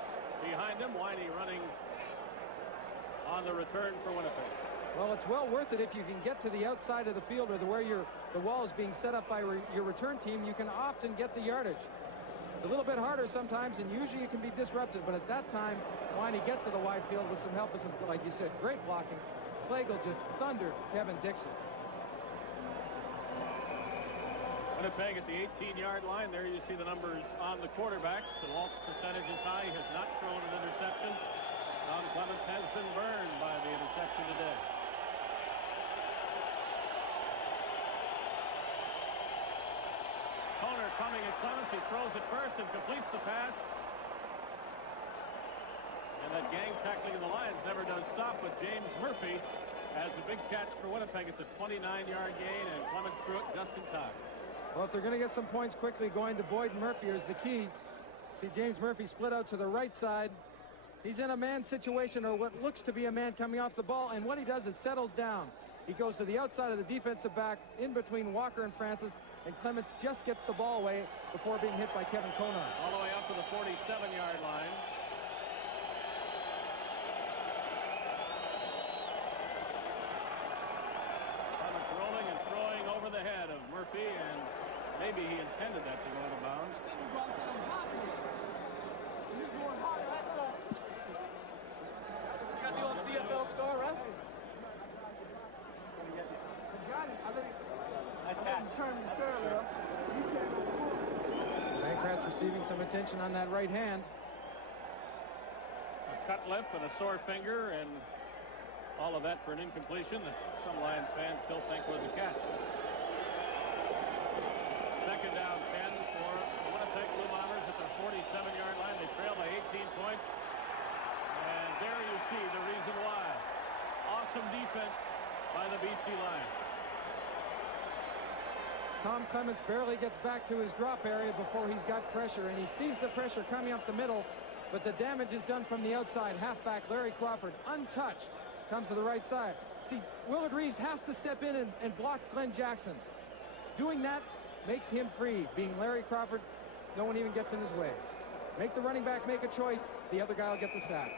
behind him. Winey running on the return for Winnipeg. Well, it's well worth it if you can get to the outside of the field or where the wall is being set up by your return team. You can often get the yardage. It's a little bit harder sometimes, and usually you can be disrupted. But at that time, Winey gets to the wide field with some help, with some, like you said, great blocking. Flagel just thundered Kevin Dixon. Winnipeg at the 18-yard line. There you see the numbers on the quarterbacks. The Walt's percentage is high. He has not thrown an interception. Tom Clements has been burned by the interception today. Toner coming at Clements. He throws it first and completes the pass. And that gang tackling of the Lions never does stop, but James Murphy has a big catch for Winnipeg. It's a 29-yard gain, and Clements threw it just in time. Well, if they're going to get some points quickly, going to Boyd and Murphy is the key. See James Murphy split out to the right side. He's in a man situation, or what looks to be a man coming off the ball, and what he does is settles down. He goes to the outside of the defensive back in between Walker and Francis, and Clements just gets the ball away before being hit by Kevin Konar. All the way up to the 47-yard line. Clements rolling and throwing over the head of Murphy, and maybe he intended that to go out of bounds. You got the old CFL score, right? Nice catch. Bankrat's receiving some attention on that right hand. A cut lip and a sore finger, and all of that for an incompletion that some Lions fans still think was a catch. Second down 10 for the Winnipeg Blue Bombers at their 47-yard line. They trail by 18 points. And there you see the reason why. Awesome defense by the BC Lions. Tom Clements barely gets back to his drop area before he's got pressure, and he sees the pressure coming up the middle, but the damage is done from the outside. Halfback Larry Crawford, untouched, comes to the right side. See, Willard Reeves has to step in and block Glenn Jackson. Doing that makes him free. Being Larry Crawford, no one even gets in his way. Make the running back make a choice, the other guy will get the sack.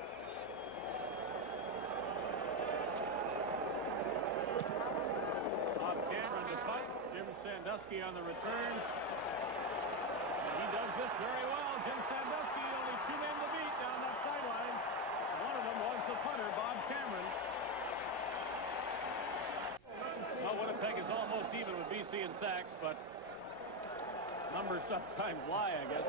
Bob Cameron to punt. Jim Sandusky on the return. And he does this very well. Jim Sandusky, only two men to beat down that sideline. One of them was the punter, Bob Cameron. Well, Winnipeg is almost even with BC in sacks, but numbers sometimes lie, I guess.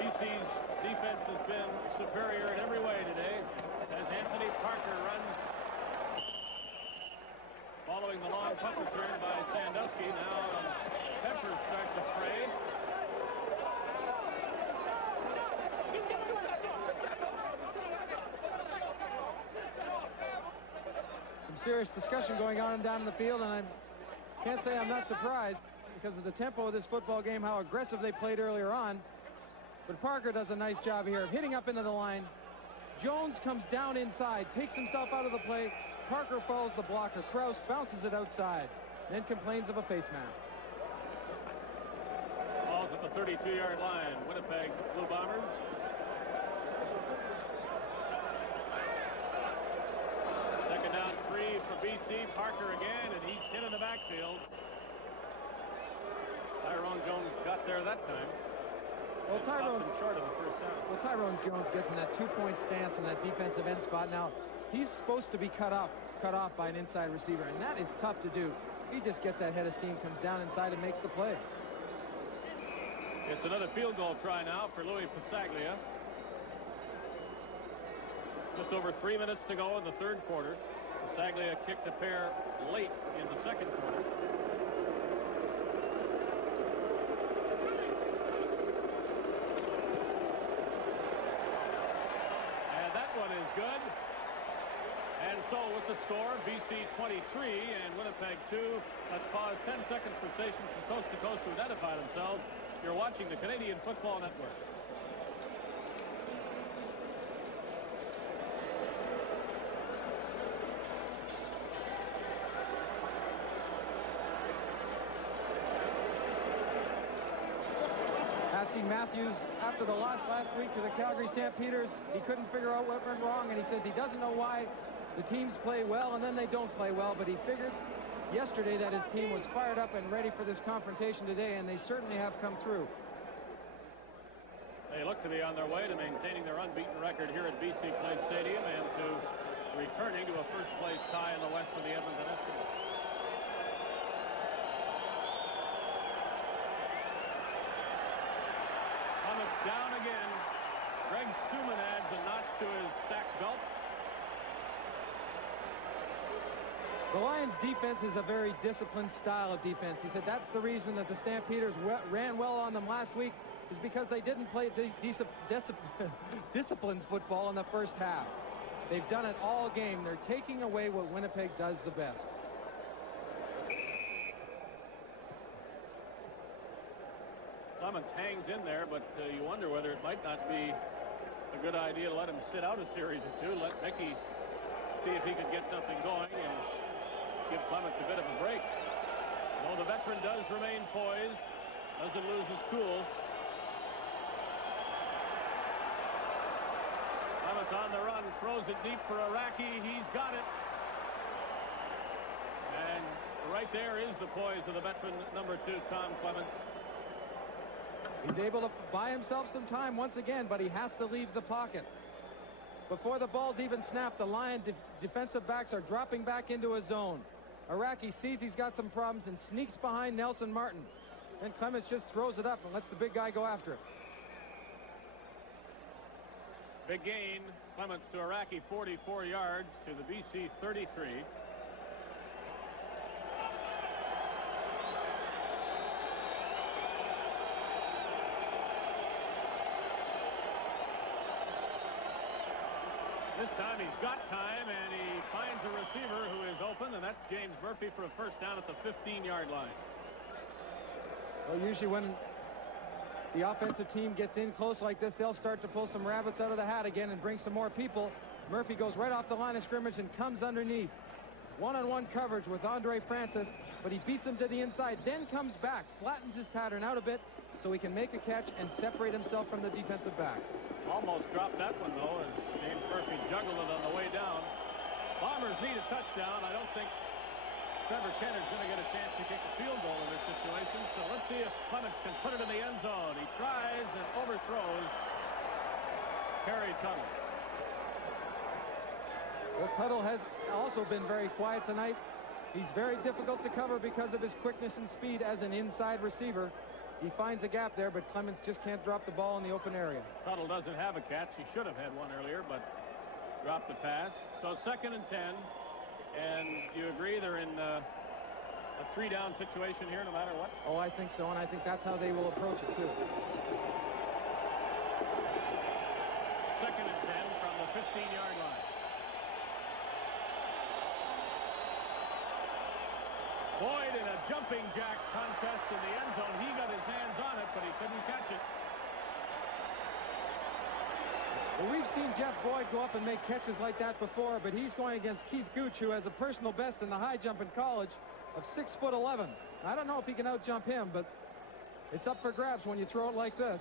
BC's defense has been superior in every way today as Anthony Parker runs following the long punt return by Sandusky. Now Peppers start to fray. Some serious discussion going on down in the field, and I can't say I'm not surprised because of the tempo of this football game, how aggressive they played earlier on. But Parker does a nice job here of hitting up into the line. Jones comes down inside, takes himself out of the play. Parker follows the blocker. Krause bounces it outside, then complains of a face mask. Ball's at the 32-yard line. Winnipeg Blue Bombers. Second down 3 for BC. Parker again, and he's hit in the backfield. Tyrone Jones got there that time. Well, Tyrone short of the first down. Well, Tyrone Jones gets in that two-point stance in that defensive end spot. Now, he's supposed to be cut off by an inside receiver, and that is tough to do. He just gets that head of steam, comes down inside, and makes the play. It's another field goal try now for Louis Pasaglia. Just over 3 minutes to go in the third quarter. Pasaglia kicked a pair late in the second quarter. And that one is good. And so with the score, BC 23 and Winnipeg 2. Let's pause 10 seconds for stations from coast to coast to identify themselves. You're watching the Canadian Football Network. Asking Matthews after the loss last week to the Calgary Stampeders, he couldn't figure out what went wrong, and he says he doesn't know why the teams play well and then they don't play well, but he figured yesterday that his team was fired up and ready for this confrontation today, and they certainly have come through. They look to be on their way to maintaining their unbeaten record here at BC Place Stadium and to returning to a first-place tie in the West with the Edmonton Eskimos. Clements down again. Greg Stuman adds a notch to his sack belt. The Lions' defense is a very disciplined style of defense. He said that's the reason that the Stampeders ran well on them last week, is because they didn't play disciplined football in the first half. They've done it all game. They're taking away what Winnipeg does the best. Clements hangs in there, but you wonder whether it might not be a good idea to let him sit out a series or two. Let Mickey see if he could get something going and give Clements a bit of a break. Though the veteran does remain poised, doesn't lose his cool. Clements on the run, throws it deep for Iraqi. He's got it. And right there is the poise of the veteran, number 2, Tom Clements. He's able to buy himself some time once again, but he has to leave the pocket. Before the ball's even snapped, the Lion defensive backs are dropping back into a zone. Iraqi sees he's got some problems and sneaks behind Nelson Martin. Then Clements just throws it up and lets the big guy go after it. Big gain. Clements to Iraqi, 44 yards to the BC 33. This time he's got time, and he finds a receiver who is open, and that's James Murphy for a first down at the 15-yard line. Well, usually when the offensive team gets in close like this, they'll start to pull some rabbits out of the hat again and bring some more people. Murphy goes right off the line of scrimmage and comes underneath. One-on-one coverage with Andre Francis, but he beats him to the inside, then comes back, flattens his pattern out a bit so he can make a catch and separate himself from the defensive back. Almost dropped that one, though, as James Murphy juggled it on the way down. Bombers need a touchdown. I don't think Trevor Kenner's going to get a chance to kick a field goal in this situation, so let's see if Clements can put it in the end zone. He tries and overthrows Harry Tuttle. Well, Tuttle has also been very quiet tonight. He's very difficult to cover because of his quickness and speed as an inside receiver. He finds a gap there, but Clements just can't drop the ball in the open area. Tuttle doesn't have a catch. He should have had one earlier, but dropped the pass. So 2nd and 10. And you agree they're in a 3-down situation here no matter what? Oh, I think so, and I think that's how they will approach it, too. 2nd and 10 from the 15-yard line. Boyd in a jumping jack contest in the end zone. He got his hands on it, but he couldn't catch it. Well, we've seen Jeff Boyd go up and make catches like that before, but he's going against Keith Gooch, who has a personal best in the high jump in college of 6'11". I don't know if he can out-jump him, but it's up for grabs when you throw it like this.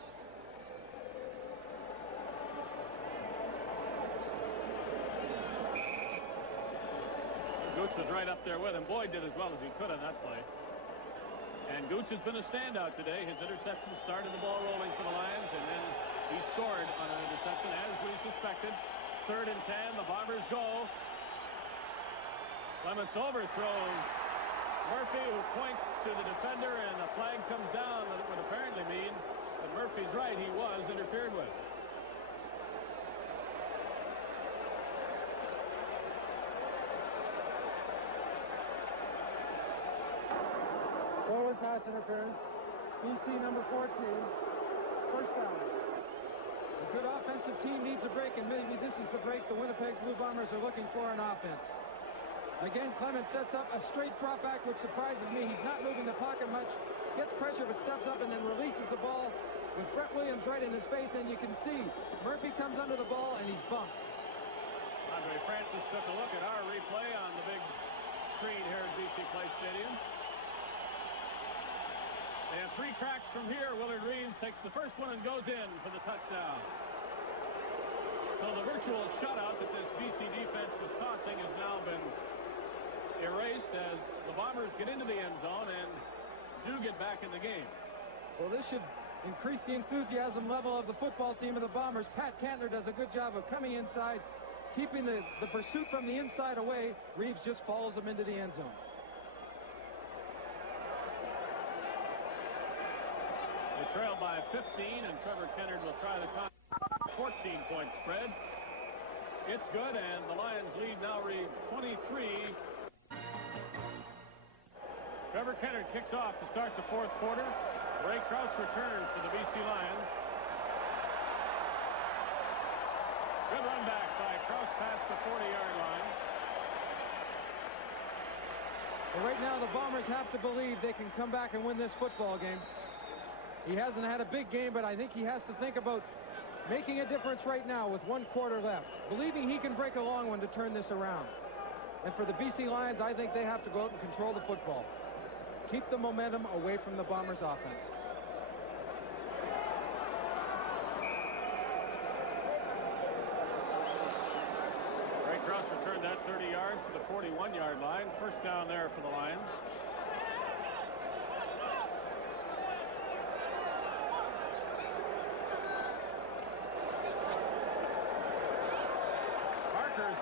Gooch was right up there with him. Boyd did as well as he could on that play. And Gooch has been a standout today. His interception started the ball rolling for the Lions, and then he scored on an interception, as we suspected. 3rd and 10. The Bombers go. Clements overthrows Murphy, who points to the defender, and a flag comes down that would apparently mean that Murphy's right. He was interfered with. Forward pass interference. BC number 14. First down. A good offensive team needs a break, and maybe this is the break the Winnipeg Blue Bombers are looking for in offense. Again, Clements sets up a straight drop back, which surprises me. He's not moving the pocket much, gets pressure, but steps up and then releases the ball with Brett Williams right in his face, and you can see Murphy comes under the ball, and he's bumped. Andre Francis took a look at our replay on the big screen here at BC Place Stadium. They have 3 cracks from here. Willard Reeves takes the first one and goes in for the touchdown. So the virtual shutout that this BC defense was tossing has now been erased as the Bombers get into the end zone and do get back in the game. Well, this should increase the enthusiasm level of the football team of the Bombers. Pat Cantler does a good job of coming inside, keeping the pursuit from the inside away. Reeves just follows them into the end zone. They trail by 15, and Trevor Kennard will try the 14-point spread. It's good, and the Lions lead now reads 23. Trevor Kennard kicks off to start the 4th quarter. Ray Krause returns to the BC Lions. Good run back by Krause past the 40-yard line. Well, right now the Bombers have to believe they can come back and win this football game. He hasn't had a big game, but I think he has to think about making a difference right now with 1 quarter left, believing he can break a long one to turn this around. And for the BC Lions, I think they have to go out and control the football. Keep the momentum away from the Bombers' offense. Ray Krause returned that 30 yards to the 41-yard line. First down there for the Lions.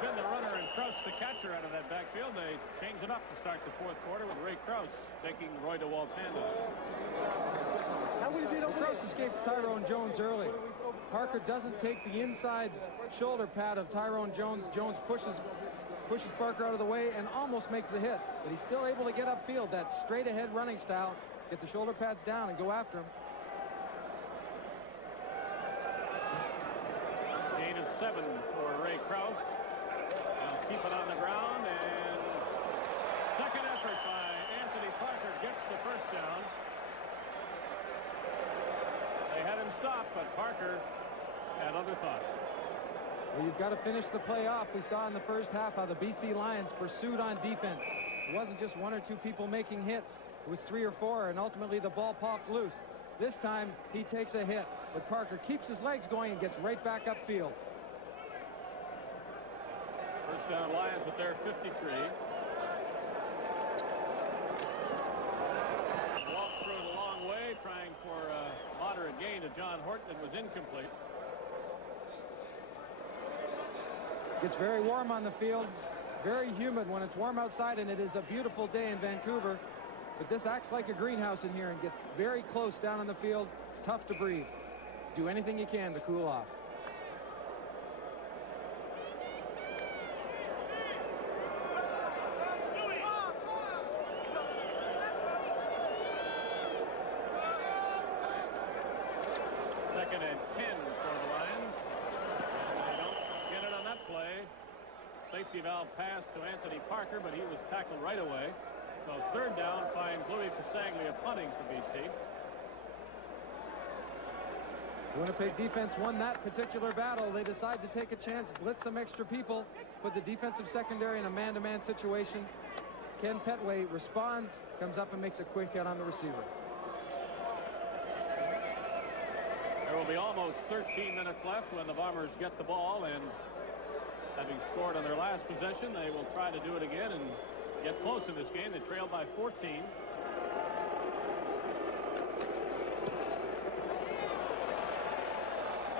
Been the runner and Krause the catcher out of that backfield. They change it up to start the 4th quarter with Ray Krause taking Roy DeWalt's handoff. Krause escapes Tyrone Jones early. Parker doesn't take the inside shoulder pad of Tyrone Jones. Jones pushes Parker out of the way and almost makes the hit, but he's still able to get upfield. That straight ahead running style, get the shoulder pads down and go after him. Gain of 7 for Ray Krause. Keep it on the ground, and second effort by Anthony Parker gets the first down. They had him stopped, but Parker had other thoughts. Well, you've got to finish the play off. We saw in the first half how the BC Lions pursued on defense. It wasn't just 1 or 2 people making hits. It was 3 or 4, and ultimately the ball popped loose. This time he takes a hit, but Parker keeps his legs going and gets right back upfield. First down Lions at their 53. Walked through it a long way, trying for a moderate gain to John Horton. It was incomplete. Gets very warm on the field, very humid when it's warm outside, and it is a beautiful day in Vancouver. But this acts like a greenhouse in here and gets very close down on the field. It's tough to breathe. Do anything you can to cool off. Second and 10 for the Lions. And they don't get it on that play. Safety valve pass to Anthony Parker, but he was tackled right away. So third down finds Louis Pasaglia punting for BC. The Winnipeg defense won that particular battle. They decide to take a chance, blitz some extra people, put the defensive secondary in a man-to-man situation. Ken Petway responds, comes up and makes a quick hit on the receiver. There will be almost 13 minutes left when the Bombers get the ball, and having scored on their last possession, they will try to do it again and get close in this game. They trail by 14.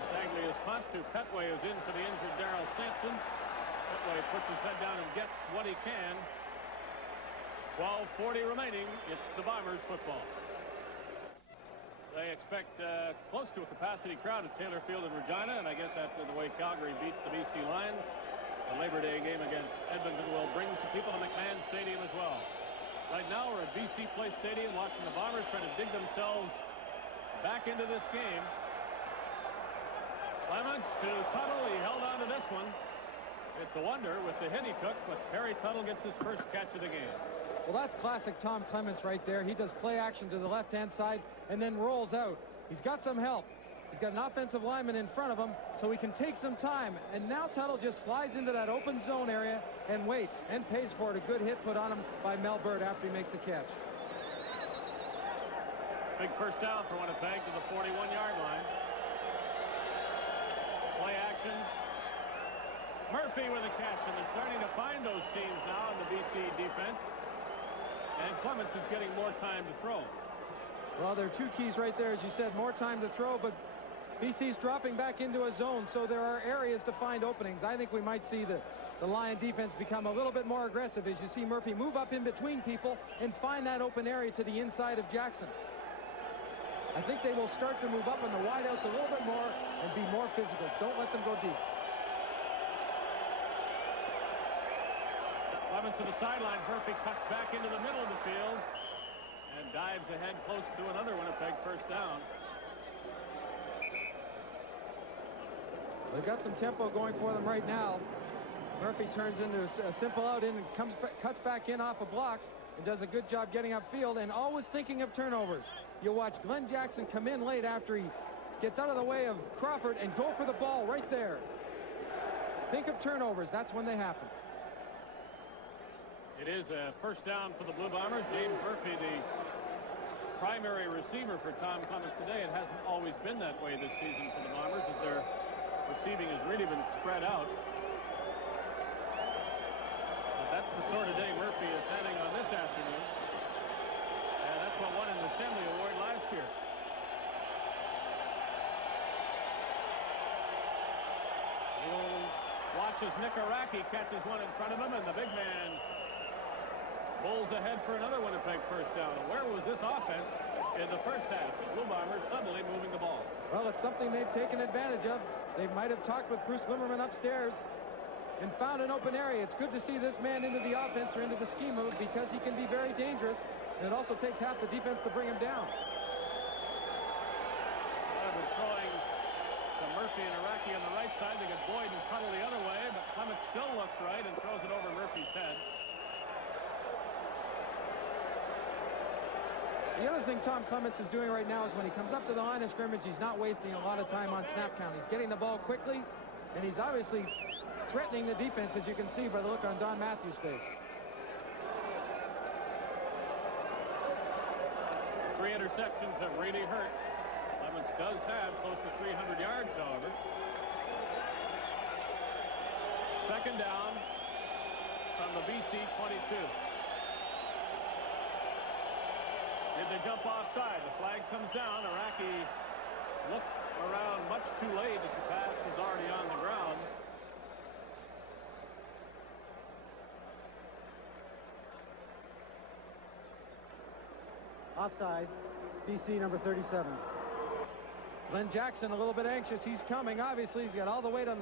Pasaglia's punt left to Petway, who's in for the injured Darrell Sampson. Petway puts his head down and gets what he can. 12:40 remaining. It's the Bombers football. They expect close to a capacity crowd at Taylor Field in Regina, and I guess after the way Calgary beat the BC Lions, the Labor Day game against Edmonton will bring some people to McMahon Stadium as well. Right now we're at BC Place Stadium watching the Bombers trying to dig themselves back into this game. Clements to Tuttle. He held on to this one. It's a wonder with the hit he took, but Harry Tuttle gets his first catch of the game. Well, that's classic Tom Clements right there. He does play action to the left-hand side and then rolls out. He's got some help. He's got an offensive lineman in front of him, so he can take some time. And now Tuttle just slides into that open zone area and waits and pays for it. A good hit put on him by Mel Bird after he makes a catch. Big first down for Winnipeg to the 41-yard line. Play action. Murphy with a catch, and they're starting to find those seams now in the BC defense. And Clements is getting more time to throw. Well, there are two keys right there, as you said, more time to throw, but BC's dropping back into a zone, so there are areas to find openings. I think we might see the Lion defense become a little bit more aggressive as you see Murphy move up in between people and find that open area to the inside of Jackson. I think they will start to move up in the wideouts a little bit more and be more physical. Don't let them go deep. Clements to the sideline. Murphy cuts back into the middle of the field and dives ahead close to another Winnipeg first down. They've got some tempo going for them right now. Murphy turns into a simple out in and cuts back in off a block and does a good job getting upfield and always thinking of turnovers. You'll watch Glenn Jackson come in late after he gets out of the way of Crawford and go for the ball right there. Think of turnovers. That's when they happen. It is a first down for the Blue Bombers. James Murphy, the primary receiver for Tom Clements today. It hasn't always been that way this season for the Bombers, as their receiving has really been spread out. But that's the sort of day Murphy is having on this afternoon. And that's what won him the Assembly Award last year. He'll watch as Nick Araki catches one in front of him, and the big man pulls ahead for another Winnipeg first down. Where was this offense in the first half? The Blue Bombers suddenly moving the ball. Well, it's something they've taken advantage of. They might have talked with Bruce Limmerman upstairs and found an open area. It's good to see this man into the offense or into the scheme of it because he can be very dangerous, and it also takes half the defense to bring him down. However, throwing to Murphy and Araki on the right side. They get Boyd and Tuttle the other way, but Clements still looks right and throws it over Murphy's head. The other thing Tom Clements is doing right now is when he comes up to the line of scrimmage, he's not wasting a lot of time on snap count. He's getting the ball quickly, and he's obviously threatening the defense, as you can see by the look on Don Matthews' face. 3 interceptions have really hurt. Clements does have close to 300 yards, however. Second down from the BC 22. Did they jump offside? The flag comes down. Araki looked around much too late as the pass was already on the ground. Offside, BC number 37. Glenn Jackson a little bit anxious. He's coming. Obviously, he's got all the weight on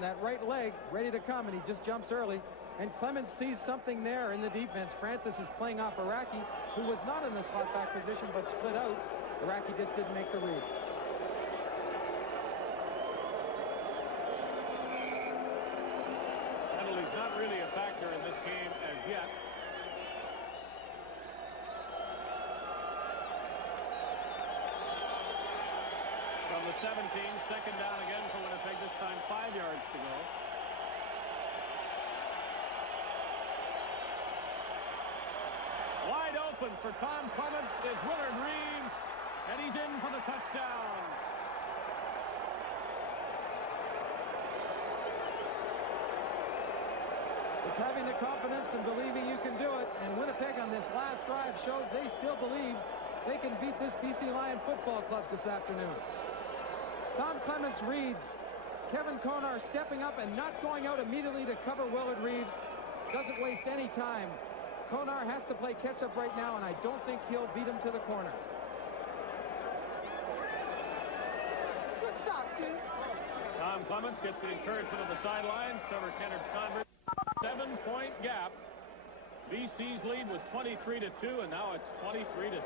that right leg ready to come, and he just jumps early. And Clements sees something there in the defense. Francis is playing off Araki, who was not in the slot back position but split out. Araki just didn't make the read. Penalty's not really a factor in this game as yet. From the 17, second down again for Winnipeg, this time 5 yards to go. Wide open for Tom Clements is Willard Reeves, and he's in for the touchdown. It's having the confidence and believing you can do it, and Winnipeg on this last drive shows they still believe they can beat this BC Lion football club this afternoon. Tom Clements reads Kevin Konar stepping up and not going out immediately to cover Willard Reeves. Doesn't waste any time. Konar has to play catch-up right now, and I don't think he'll beat him to the corner. Good stop, dude. Tom Clements gets the encouragement of the sidelines. Trevor Kennard's convert. 7-point gap. BC's lead was 23-2, and now it's 23-16.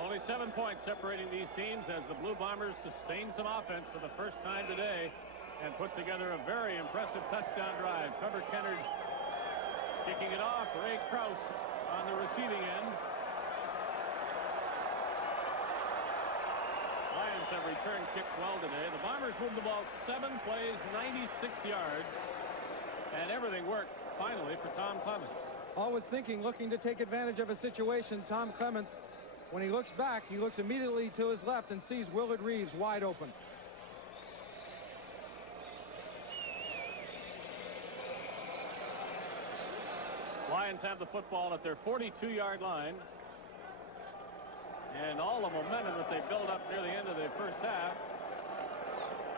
Only 7 points separating these teams as the Blue Bombers sustain some offense for the first time today and put together a very impressive touchdown drive. Trevor Kennard kicking it off. Ray Krause on the receiving end. Lions have returned kicks well today. The Bombers moved the ball 7 plays, 96 yards, and everything worked finally for Tom Clements. Always thinking, looking to take advantage of a situation. Tom Clements, when he looks back, he looks immediately to his left and sees Willard Reeves wide open. Lions have the football at their 42-yard line. And all the momentum that they built up near the end of the first half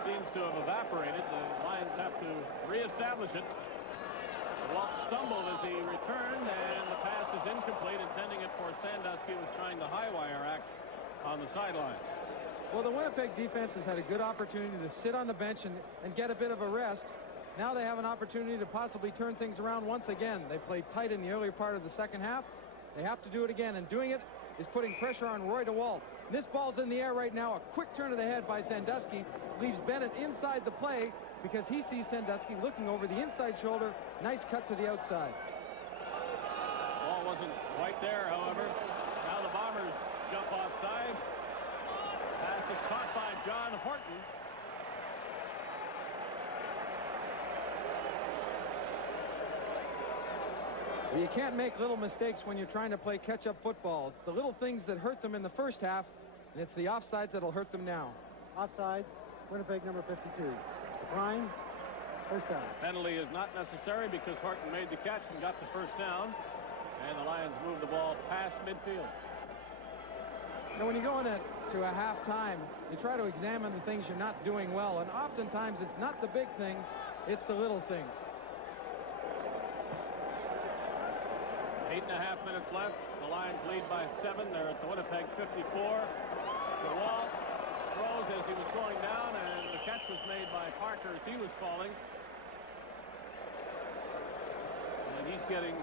seems to have evaporated. The Lions have to reestablish it. Walt stumbled as he returned, and the pass is incomplete, intending it for Sandusky, was trying the high wire act on the sideline. Well, the Winnipeg defense has had a good opportunity to sit on the bench and get a bit of a rest. Now they have an opportunity to possibly turn things around once again. They played tight in the earlier part of the second half. They have to do it again, and doing it is putting pressure on Roy DeWalt. This ball's in the air right now. A quick turn of the head by Sandusky leaves Bennett inside the play because he sees Sandusky looking over the inside shoulder. Nice cut to the outside. Ball wasn't quite there, however. Now the Bombers jump offside. Pass is caught by John Horton. You can't make little mistakes when you're trying to play catch-up football. It's the little things that hurt them in the first half, and it's the offsides that'll hurt them now. Offside, Winnipeg number 52. Decline, first down. Penalty is not necessary because Horton made the catch and got the first down, and the Lions move the ball past midfield. Now, when you go into a halftime, you try to examine the things you're not doing well, and oftentimes it's not the big things, it's the little things. 8.5 minutes left. The Lions lead by 7. They're at the Winnipeg 54. DeWalt throws as he was slowing down, and the catch was made by Parker as he was falling. And he's getting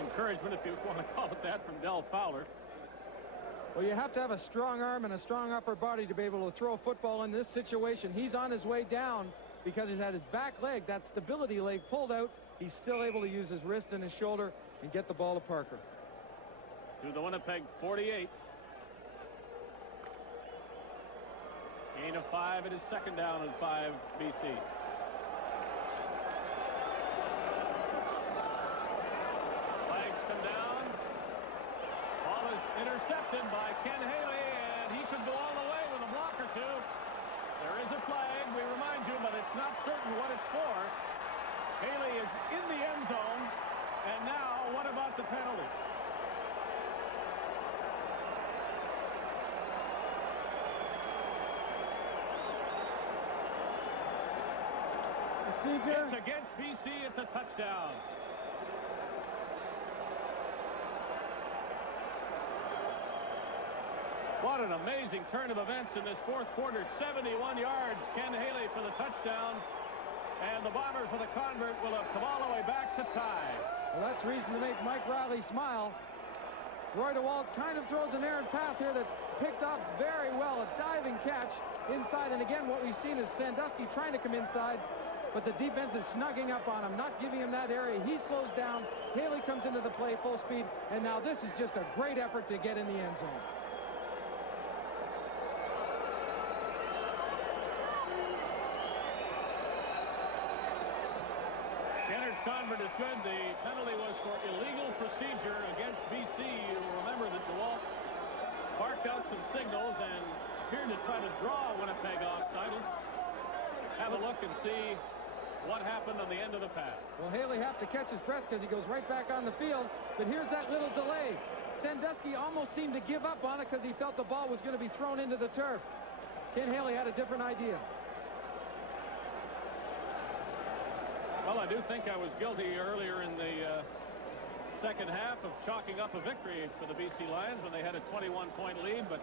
encouragement, if you want to call it that, from Del Fowler. Well, you have to have a strong arm and a strong upper body to be able to throw a football in this situation. He's on his way down because he's had his back leg, that stability leg, pulled out. He's still able to use his wrist and his shoulder and get the ball to Parker. To the Winnipeg 48. Gain of 5. It is second down and 5 BC. Flags come down. Ball is intercepted by Ken Haley, and he could go all the way with a block or two. There is a flag, we remind you, but it's not certain what it's for. Haley is in the end zone. And now, what about the penalty? Procedure. It's against BC. It's a touchdown. What an amazing turn of events in this fourth quarter. 71 yards. Ken Haley for the touchdown. And the Bombers for the convert will have come all the way back to tie. Well, that's reason to make Mike Riley smile. Roy DeWalt kind of throws an errant pass here that's picked up very well. A diving catch inside. And again, what we've seen is Sandusky trying to come inside, but the defense is snugging up on him, not giving him that area. He slows down. Haley comes into the play full speed. And now this is just a great effort to get in the end zone. Convert is good. The penalty was for illegal procedure against BC. You'll remember that DeWalt barked out some signals and appeared to try to draw Winnipeg offside. Let's have a look and see what happened on the end of the pass. Well, Haley have to catch his breath because he goes right back on the field. But here's that little delay. Sandusky almost seemed to give up on it because he felt the ball was going to be thrown into the turf. Ken Haley had a different idea. Well, I do think I was guilty earlier in the second half of chalking up a victory for the BC Lions when they had a 21-point lead, but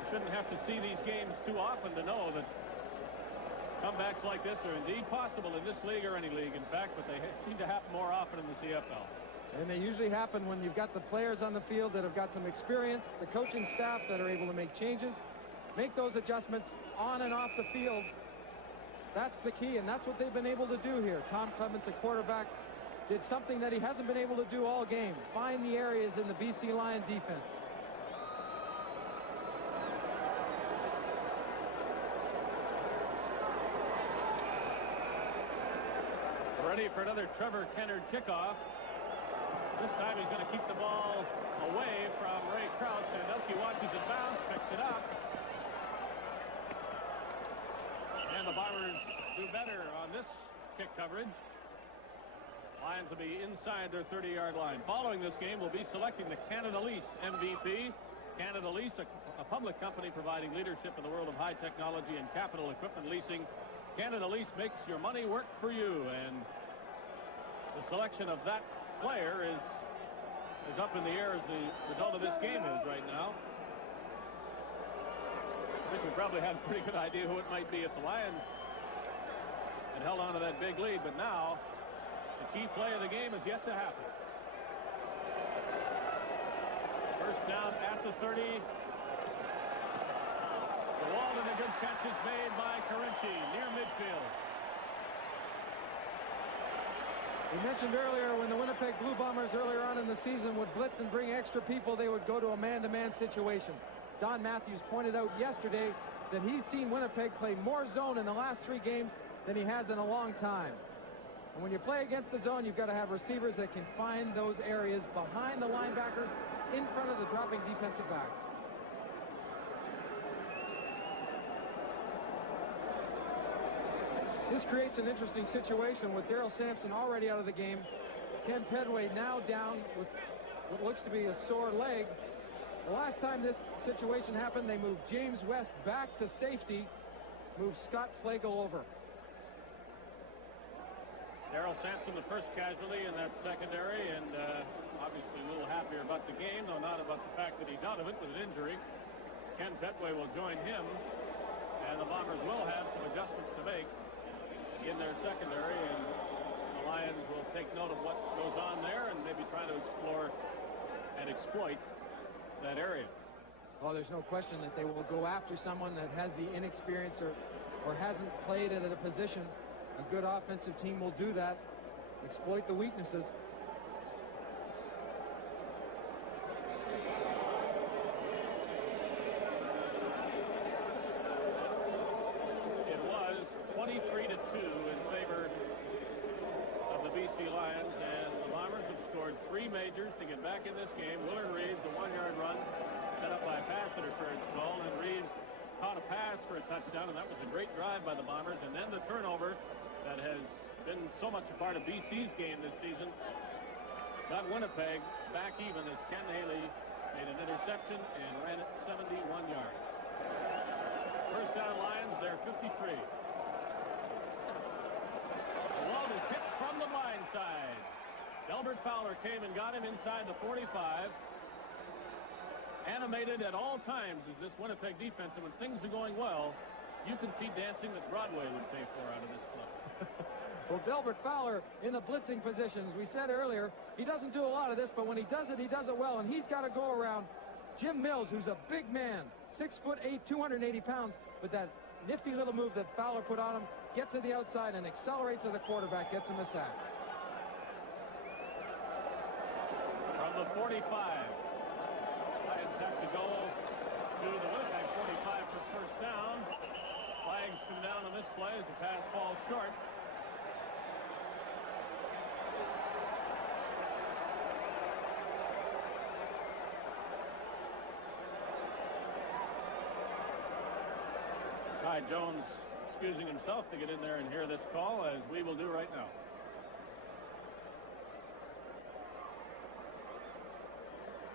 you shouldn't have to see these games too often to know that comebacks like this are indeed possible in this league or any league, in fact, but they seem to happen more often in the CFL. And they usually happen when you've got the players on the field that have got some experience, the coaching staff that are able to make changes, make those adjustments on and off the field. That's the key, and that's what they've been able to do here. Tom Clements, a quarterback, did something that he hasn't been able to do all game. Find the areas in the BC Lion defense. Ready for another Trevor Kennard kickoff. This time he's going to keep the ball away from Ray Krause. Sandusky watches it bounce, picks it up. And the Bombers do better on this kick coverage. Lions will be inside their 30-yard line. Following this game, we'll be selecting the Canada Lease MVP. Canada Lease, a public company providing leadership in the world of high technology and capital equipment leasing. Canada Lease makes your money work for you, and the selection of that player is up in the air as the result of this game is right now. I think we probably had a pretty good idea who it might be if the Lions had held on to that big lead, but now the key play of the game is yet to happen. First down at the 30. The wall and a good catch is made by Carinci near midfield. We mentioned earlier when the Winnipeg Blue Bombers earlier on in the season would blitz and bring extra people, they would go to a man-to-man situation. Don Matthews pointed out yesterday that he's seen Winnipeg play more zone in the last 3 games than he has in a long time. And when you play against the zone, you've got to have receivers that can find those areas behind the linebackers in front of the dropping defensive backs. This creates an interesting situation with Daryl Sampson already out of the game. Ken Pedway now down with what looks to be a sore leg. The last time this situation happened, they moved James West back to safety, moved Scott Flagel over. Daryl Sampson, the first casualty in that secondary, and obviously a little happier about the game, though not about the fact that he's out of it with an injury. Ken Pedway will join him, and the Bombers will have some adjustments to make in their secondary, and the Lions will take note of what goes on there and maybe try to explore and exploit that area. Oh, there's no question that they will go after someone that has the inexperience or hasn't played it at a position. A good offensive team will do that, exploit the weaknesses. It was 23-2 in favor of the BC Lions, and the Bombers have scored 3 majors to get back in this game. Willard Reeves, a 1-yard run set up by a pass interference call, and Reeves caught a pass for a touchdown, and that was a great drive by the Bombers. And then the turnover that has been so much a part of BC's game this season got Winnipeg back even as Ken Haley made an interception and ran it 71 yards. First down Lions, they're 53. Walt is hit from the blind side. Delbert Fowler came and got him inside the 45. Animated at all times is this Winnipeg defense, and when things are going well, you can see dancing that Broadway would pay for out of this club. Well, Delbert Fowler in the blitzing positions. We said earlier, he doesn't do a lot of this, but when he does it well, and he's got to go around Jim Mills, who's a big man, 6'8", 280 pounds, but that nifty little move that Fowler put on him, gets to the outside and accelerates to the quarterback, gets him a sack. From the 45, Lions have to go to the Winnipeg 45 for first down. Flags come down on this play as the pass falls short. Ty Jones excusing himself to get in there and hear this call, as we will do right now.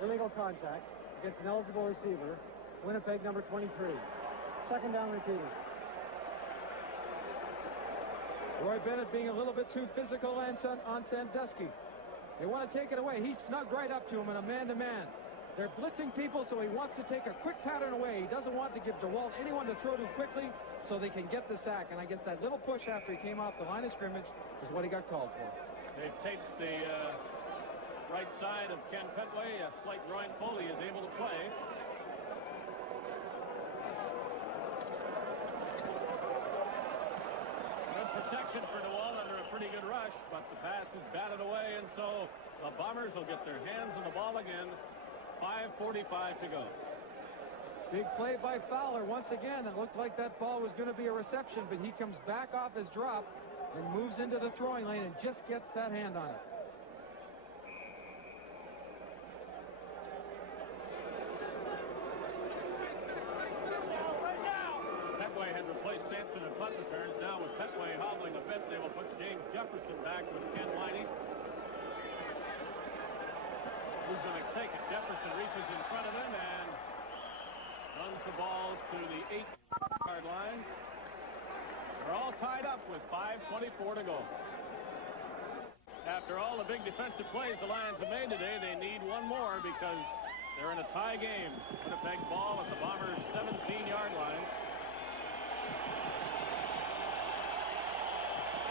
Illegal contact against an eligible receiver, Winnipeg number 23. Second down repeated. Roy Bennett being a little bit too physical on Sandusky. They want to take it away. He snugged right up to him in a man-to-man. They're blitzing people, so he wants to take a quick pattern away. He doesn't want to give DeWalt anyone to throw to quickly so they can get the sack. And I guess that little push after he came off the line of scrimmage is what he got called for. They've taped the right side of Ken Petway. A slight groin pull. He is able to play. Good protection for DeWalt under a pretty good rush, but the pass is batted away, and so the Bombers will get their hands on the ball again. 5:45 to go. Big play by Fowler once again. It looked like that ball was going to be a reception, but he comes back off his drop and moves into the throwing lane and just gets that hand on it. Petway had replaced Sampson in punt returns. Now with Petway hobbling a bit, they will put James Jefferson back with Ken Winey. Who's going to take it? Jefferson reaches in front of him and runs the ball to the 8-yard line. They're all tied up with 5:24 to go. After all the big defensive plays the Lions have made today, they need one more because they're in a tie game. Winnipeg ball at the Bombers' 17-yard line.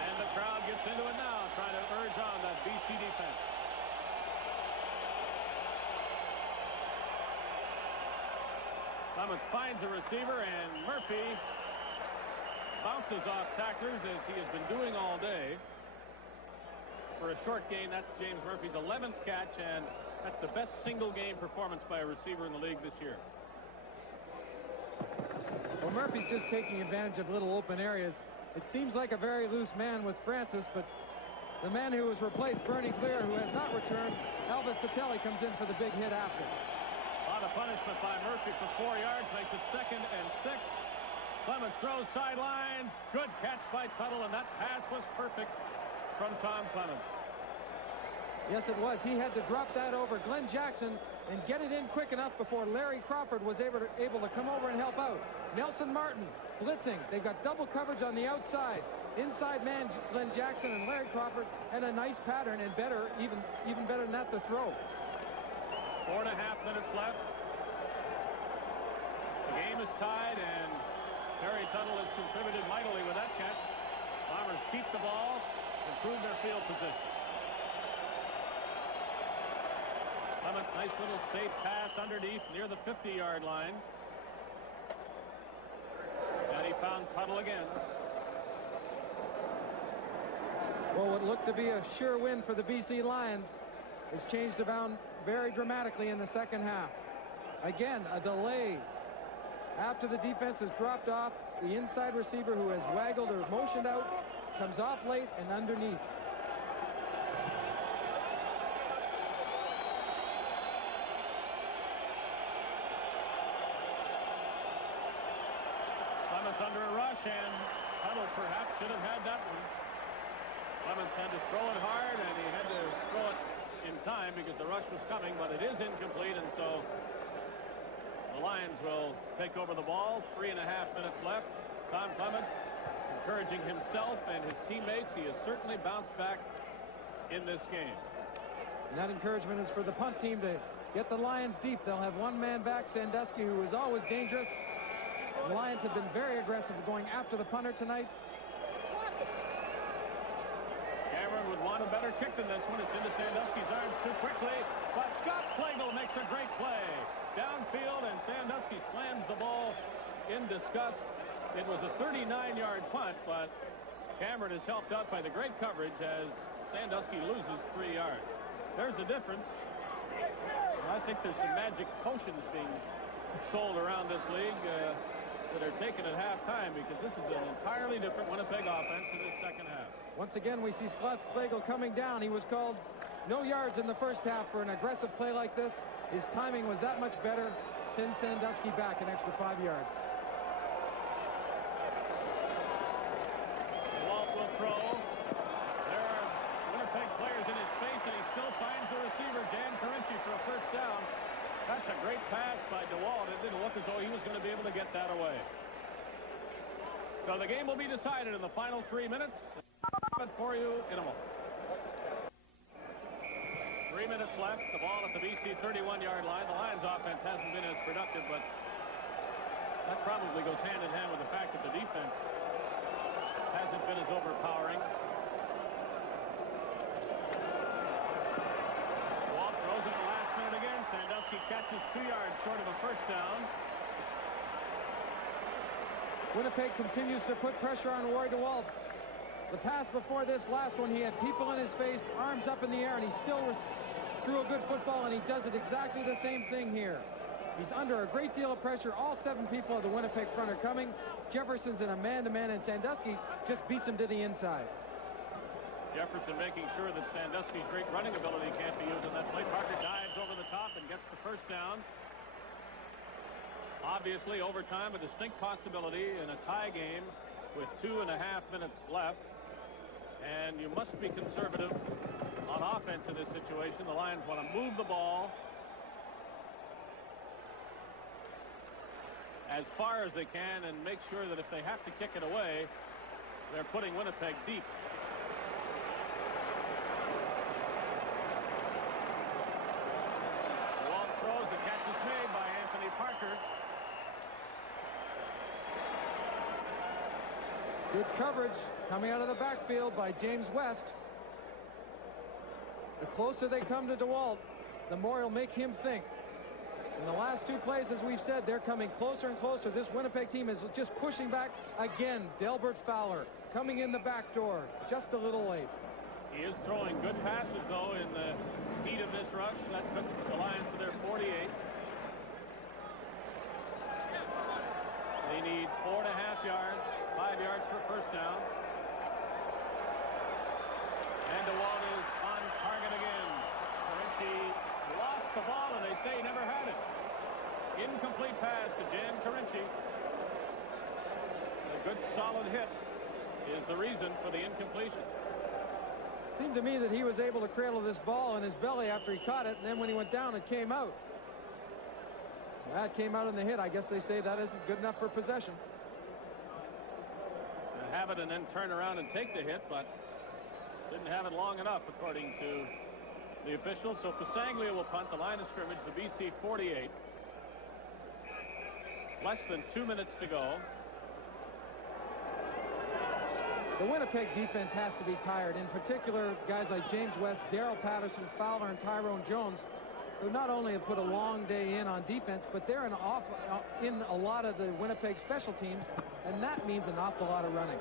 And the crowd gets into it now, trying to urge on that BC defense. Clements finds a receiver, and Murphy bounces off tacklers as he has been doing all day. For a short gain, that's James Murphy's 11th catch, and that's the best single-game performance by a receiver in the league this year. Well, Murphy's just taking advantage of little open areas. It seems like a very loose man with Francis, but the man who was replaced, Bernie Clear, who has not returned, Elvis Satelli, comes in for the big hit after. On a punishment by Murphy for 4 yards, makes it 2nd and 6. Clements throws sidelines. Good catch by Tuttle, and that pass was perfect from Tom Clements. Yes, it was. He had to drop that over Glenn Jackson and get it in quick enough before Larry Crawford was able to come over and help out. Nelson Martin blitzing. They've got double coverage on the outside. Inside man Glenn Jackson and Larry Crawford, and a nice pattern, and better, even better than that, the throw. 4.5 minutes left. The game is tied, and Terry Tuttle has contributed mightily with that catch. Bombers keep the ball, improve their field position. Clements, nice little safe pass underneath near the 50-yard line. And he found Tuttle again. Well, what looked to be a sure win for the BC Lions has changed around very dramatically in the second half. Again, a delay after the defense has dropped off. The inside receiver, who has waggled or motioned out, comes off late and underneath. Clements under a rush, and Tuttle perhaps should have had that one. Clements had to throw it hard, and he had to throw it in time because the rush was coming, but it is incomplete, and so the Lions will take over the ball. 3.5 minutes left. Tom Clements encouraging himself and his teammates. He has certainly bounced back in this game. And that encouragement is for the punt team to get the Lions deep. They'll have one man back, Sandusky, who is always dangerous. The Lions have been very aggressive going after the punter tonight. Cameron would want a better kick than this one. It's into Sandusky's arms too quickly, but Scott Flagel makes a great play downfield, and Sandusky slams the ball in disgust. It was a 39-yard punt, but Cameron is helped out by the great coverage as Sandusky loses 3 yards. There's the difference. I think there's some magic potions being sold around this league that are taken at halftime, because this is an entirely different Winnipeg offense in this second half. Once again, we see Scott Flagel coming down. He was called no yards in the first half for an aggressive play like this. His timing was that much better. Send Sandusky back an extra 5 yards. Walt will throw. There are Winnipeg players in his face, and he still finds the receiver, Dan Carinci, for a first down. That's a great pass by DeWalt. It didn't look as though he was going to be able to get that away. So the game will be decided in the final 3 minutes. it for you in a moment. 3 minutes left. The ball at the BC 31-yard line. The Lions offense hasn't been as productive, but that probably goes hand in hand with the fact that the defense hasn't been as overpowering. Walt throws it the last minute again. Sandusky catches 2 yards short of a first down. Winnipeg continues to put pressure on Roy DeWalt. The pass before this last one, he had people in his face, arms up in the air, and he still threw a good football, and he does it exactly the same thing here. He's under a great deal of pressure. All 7 people of the Winnipeg front are coming. Jefferson's in a man-to-man, and Sandusky just beats him to the inside. Jefferson making sure that Sandusky's great running ability can't be used on that play. Parker dives over the top and gets the first down. Obviously, overtime, a distinct possibility in a tie game with 2.5 minutes left. And you must be conservative on offense in this situation. The Lions want to move the ball as far as they can and make sure that if they have to kick it away, they're putting Winnipeg deep. Walt throws. The catch is made by Anthony Parker. Good coverage coming out of the backfield by James West. The closer they come to DeWalt, the more it'll make him think. In the last 2 plays, as we've said, they're coming closer and closer. This Winnipeg team is just pushing back again. Delbert Fowler coming in the back door, just a little late. He is throwing good passes, though, in the heat of this rush. That took the Lions to their 48. They need 4.5 yards, 5 yards for a first down. And DeWalt is on target again. Carinci lost the ball, and they say he never had it. Incomplete pass to Jan Carinci. A good solid hit is the reason for the incompletion. Seemed to me that he was able to cradle this ball in his belly after he caught it, and then when he went down, it came out. That came out in the hit. I guess they say that isn't good enough for possession. Have it and then turn around and take the hit, but didn't have it long enough, according to the officials. So Pasanglia will punt the line of scrimmage, the BC 48. Less than 2 minutes to go. The Winnipeg defense has to be tired. In particular, guys like James West, Darrell Patterson, Fowler, and Tyrone Jones, who not only have put a long day in on defense, but they're in a lot of the Winnipeg special teams, and that means an awful lot of running.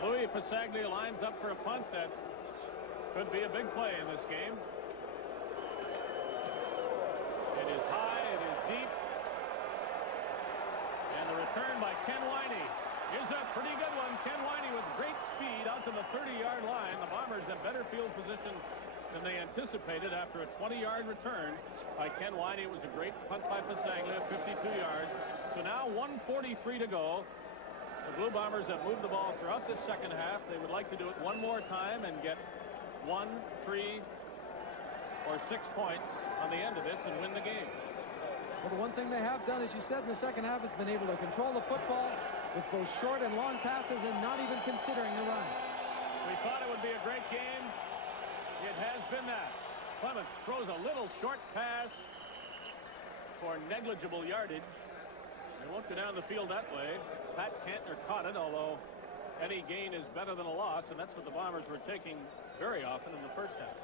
Louis Pasaglia lines up for a punt that could be a big play in this game. It is high, it is deep. And the return by Ken Winey is a pretty good one. Ken Winey with great speed out to the 30-yard line. The Bombers have better field position than they anticipated after a 20-yard return by Ken Winey. It was a great punt by Pasaglia, 52 yards. So now 1:43 to go. The Blue Bombers have moved the ball throughout this second half. They would like to do it one more time and get 1, 3, or 6 points on the end of this and win the game. Well, the one thing they have done, as you said, in the second half has been able to control the football with both short and long passes and not even considering the run. We thought it would be a great game. It has been that. Clements throws a little short pass for negligible yardage. They won't go down the field that way. Pat Cantner caught it, although any gain is better than a loss, and that's what the Bombers were taking very often in the first half.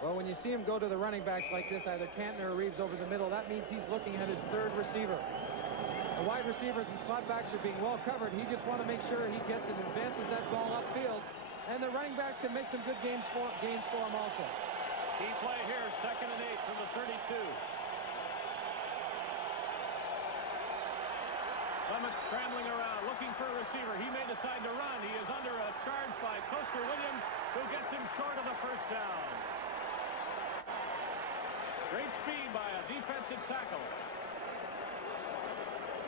Well, when you see him go to the running backs like this, either Cantner or Reeves over the middle, that means he's looking at his third receiver. The wide receivers and slot backs are being well covered. He just wants to make sure he gets and advances that ball upfield. And the running backs can make some good gains for him also. Key play here, 2nd and 8 from the 32. Clements scrambling around, looking for a receiver. He may decide to run. He is under a charge by Toaster Williams, who gets him short of the first down. Great speed by a defensive tackle.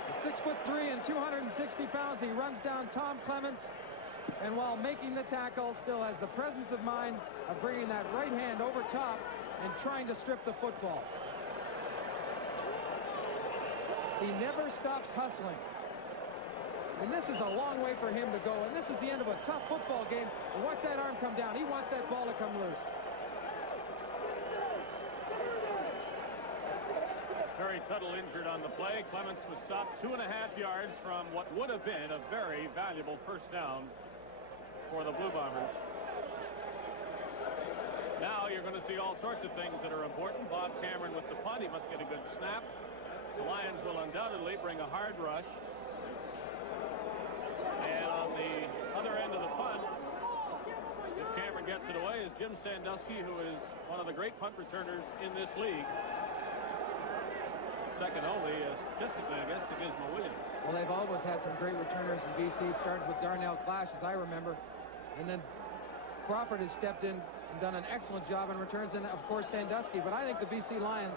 At 6'3" and 260 pounds, he runs down Tom Clements and while making the tackle, still has the presence of mind of bringing that right hand over top and trying to strip the football. He never stops hustling. And this is a long way for him to go, and this is the end of a tough football game. And watch that arm come down. He wants that ball to come loose. Terry Tuttle injured on the play. Clements was stopped 2.5 yards from what would have been a very valuable first down for the Blue Bombers. Now you're going to see all sorts of things that are important. Bob Cameron with the punt. He must get a good snap. The Lions will undoubtedly bring a hard rush. And on the other end of the punt, if Cameron gets it away, is Jim Sandusky, who is one of the great punt returners in this league. Second only, statistically, I guess, to Gizmo Williams. Well, they've always had some great returners in BC. Started with Darnell Clash, as I remember. And then Crawford has stepped in and done an excellent job in returns, and, of course, Sandusky. But I think the BC Lions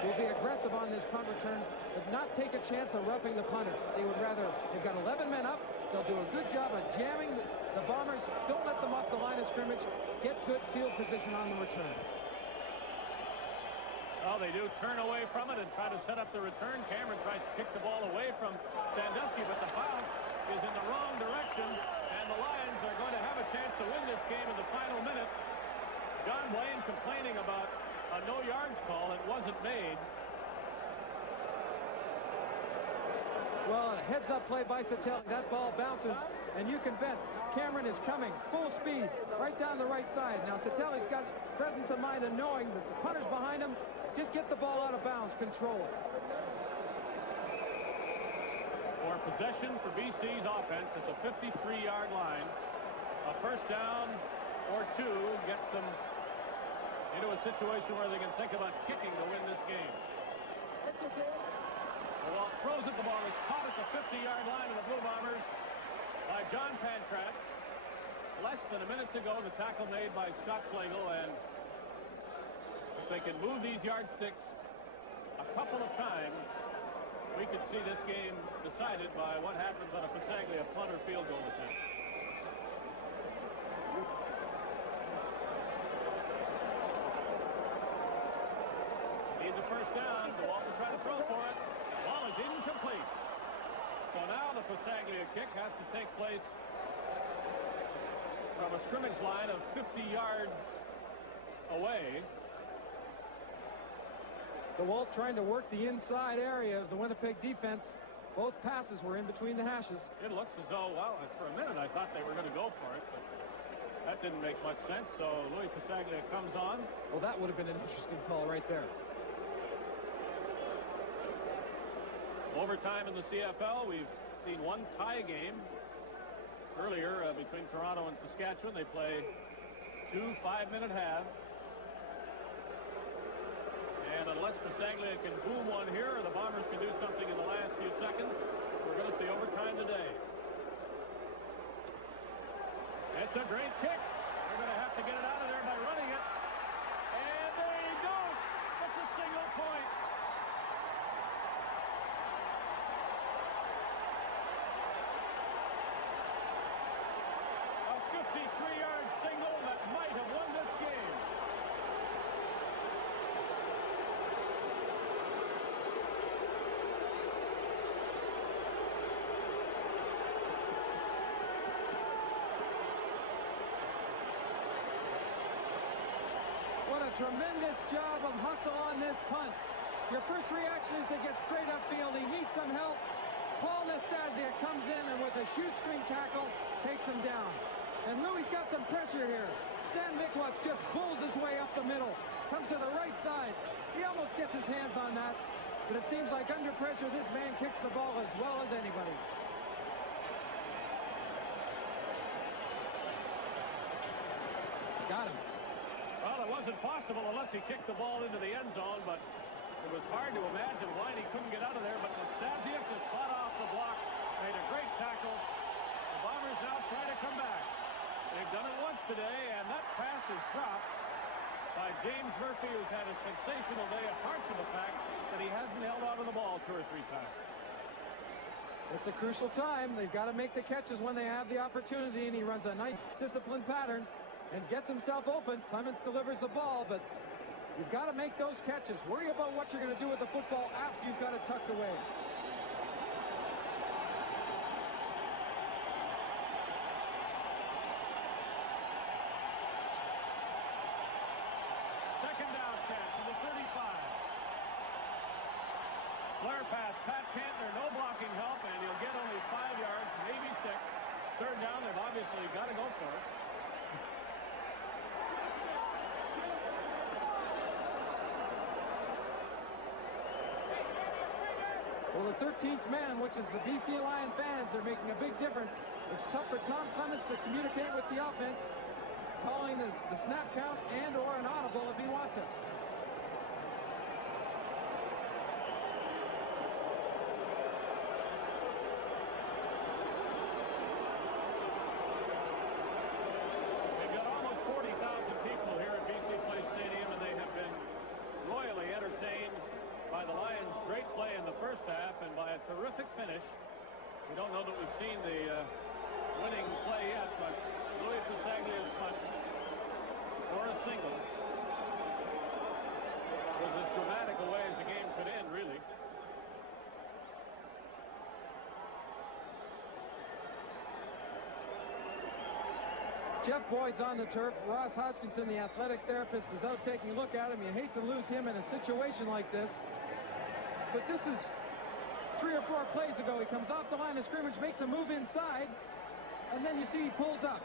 will be aggressive on this punt return, but not take a chance of roughing the punter. They would rather, they've got 11 men up. They'll do a good job of jamming the Bombers. Don't let them off the line of scrimmage. Get good field position on the return. Well, they do turn away from it and try to set up the return. Cameron tries to kick the ball away from Sandusky, but the bounce is in the wrong direction, and the Lions are going to have a chance to win this game in the final minute. John Wayne complaining about a no-yards call. It wasn't made. Well, a heads-up play by Satelli. That ball bounces, and you can bet Cameron is coming full speed right down the right side. Now, Satelli's got presence of mind and knowing that the punter's behind him. Just get the ball out of bounds. Control it. For possession for BC's offense, it's a 53-yard line. A first down or two gets them into a situation where they can think about kicking to win this game. Well, throws it. The ball is caught at the 50-yard line of the Blue Bombers by John Pankratz. Less than a minute to go. The tackle made by Scott Flagel, and if they can move these yardsticks a couple of times, we could see this game decided by what happens on a Passaglia punt or field goal attempt. Needs a first down. DeWalt will try to throw for it. Ball is incomplete. So now the Passaglia kick has to take place from a scrimmage line of 50 yards away. DeWalt trying to work the inside area of the Winnipeg defense. Both passes were in between the hashes. It looks as though, well, for a minute I thought they were going to go for it, but that didn't make much sense. So Louis Passaglia comes on. Well, that would have been an interesting call right there. Overtime in the CFL. We've seen one tie game earlier between Toronto and Saskatchewan. They play 2 5-minute halves. And unless Passaglia can boom one here, or the Bombers can do something in the last few seconds, we're going to see overtime today. It's a great kick. They're going to have to get it out of there by running it. And they don't. It's a single point. A 53-yard single that might have won this game. Tremendous job of hustle on this punt. Your first reaction is to get straight upfield. He needs some help. Paul Nastasia comes in and with a shoestring tackle takes him down. And Louis got some pressure here. Stan Mikwas just pulls his way up the middle. Comes to the right side. He almost gets his hands on that. But it seems like under pressure, this man kicks the ball as well as anybody. Got him. Well, it wasn't possible unless he kicked the ball into the end zone, but it was hard to imagine why he couldn't get out of there. But Nastasia just fought off the block, made a great tackle. The Bombers now try to come back. They've done it once today, and that pass is dropped by James Murphy, who's had a sensational day, apart from the fact that he hasn't held on to the ball 2 or 3 times. It's a crucial time. They've got to make the catches when they have the opportunity, and he runs a nice disciplined pattern and gets himself open. Clements delivers the ball, but you've got to make those catches. Worry about what you're going to do with the football after you've got it tucked away. Second down catch to the 35. Flare pass, Pat Cantner, no blocking help, and he'll get only 5 yards, maybe 6. Third down, they've obviously got to go for it. Well, the 13th man, which is the BC Lion fans, are making a big difference. It's tough for Tom Clements to communicate with the offense, calling the snap count and or an audible if he wants it. They've got almost 40,000 people here at BC Place Stadium, and they have been royally entertained by the Lions' great play in the first half and by a terrific finish. We don't know that we've seen the winning play yet, but Louis Pasaglia's punt for a single was as dramatic a way as the game could end, really. Jeff Boyd's on the turf. Ross Hodgkinson, the athletic therapist, is out taking a look at him. You hate to lose him in a situation like this. But this is 3 or 4 plays ago. He comes off the line of scrimmage, makes a move inside, and then you see he pulls up.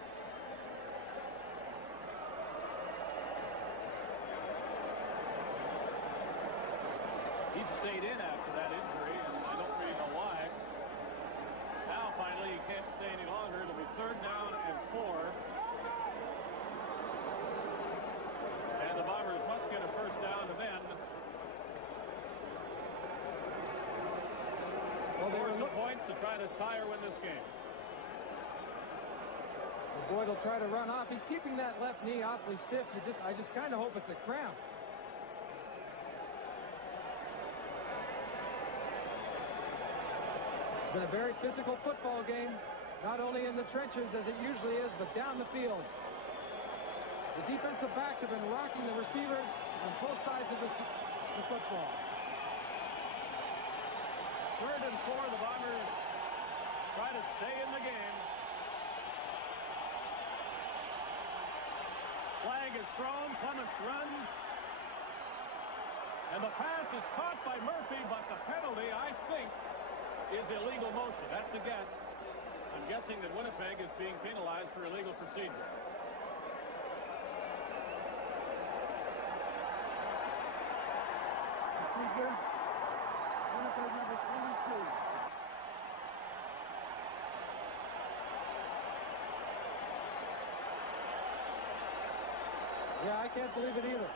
He'd stayed in after that injury, and I don't really know why. Now, finally, he can't stay any longer. It'll be 3rd down and 4. And the Bombers must get a first down to then. Well, they Score were some points to try to tie or win this game. Boyd will try to run off. He's keeping that left knee awfully stiff. I just kind of hope it's a cramp. It's been a very physical football game, not only in the trenches as it usually is, but down the field. The defensive backs have been rocking the receivers on both sides of the football. 3rd and 4, the Bombers try to stay in the game. Flag is thrown, Clements runs. And the pass is caught by Murphy, but the penalty, I think, is illegal motion. That's a guess. I'm guessing that Winnipeg is being penalized for illegal procedure. Winnipeg number 22. Yeah, I can't believe it either.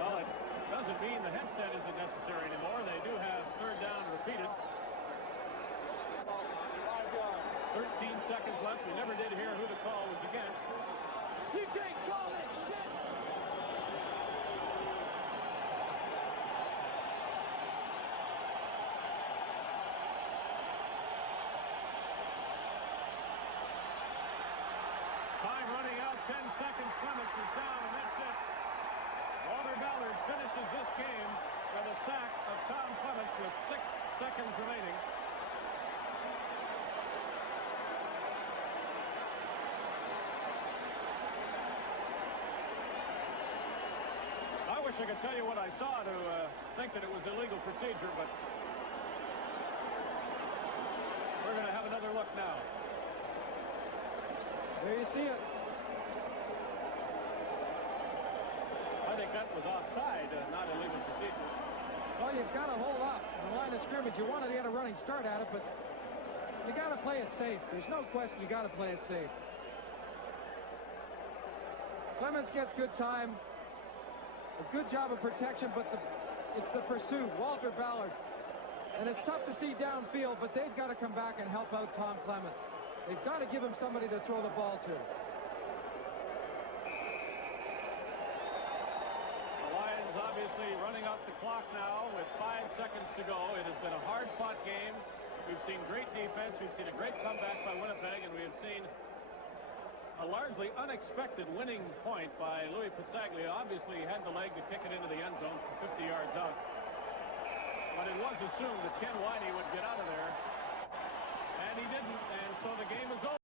Well, it doesn't mean the headset isn't necessary anymore. They do have 3rd down repeated. 13 seconds left. We never did hear who the call was against. You can't call it. Time running out, 10 seconds. Clements is down, and that's it. Walter Ballard finishes this game with a sack of Tom Clements with 6 seconds remaining. I wish I could tell you what I saw to think that it was illegal procedure, but we're going to have another look now. There you see it. I think that was offside, not illegal procedure. Well, you've got to hold up on the line of scrimmage. You want to get a running start at it, but you got to play it safe. There's no question you got to play it safe. Clements gets good time. A good job of protection, but it's the pursuit. Walter Ballard. And it's tough to see downfield, but they've got to come back and help out Tom Clements. They've got to give him somebody to throw the ball to. The Lions obviously running up the clock now with 5 seconds to go. It has been a hard-fought game. We've seen great defense. We've seen a great comeback by Winnipeg, and we have seen a largely unexpected winning point by Louis Pasaglia. Obviously, he had the leg to kick it into the end zone from 50 yards out. But it was assumed that Ken Whitey would get out of there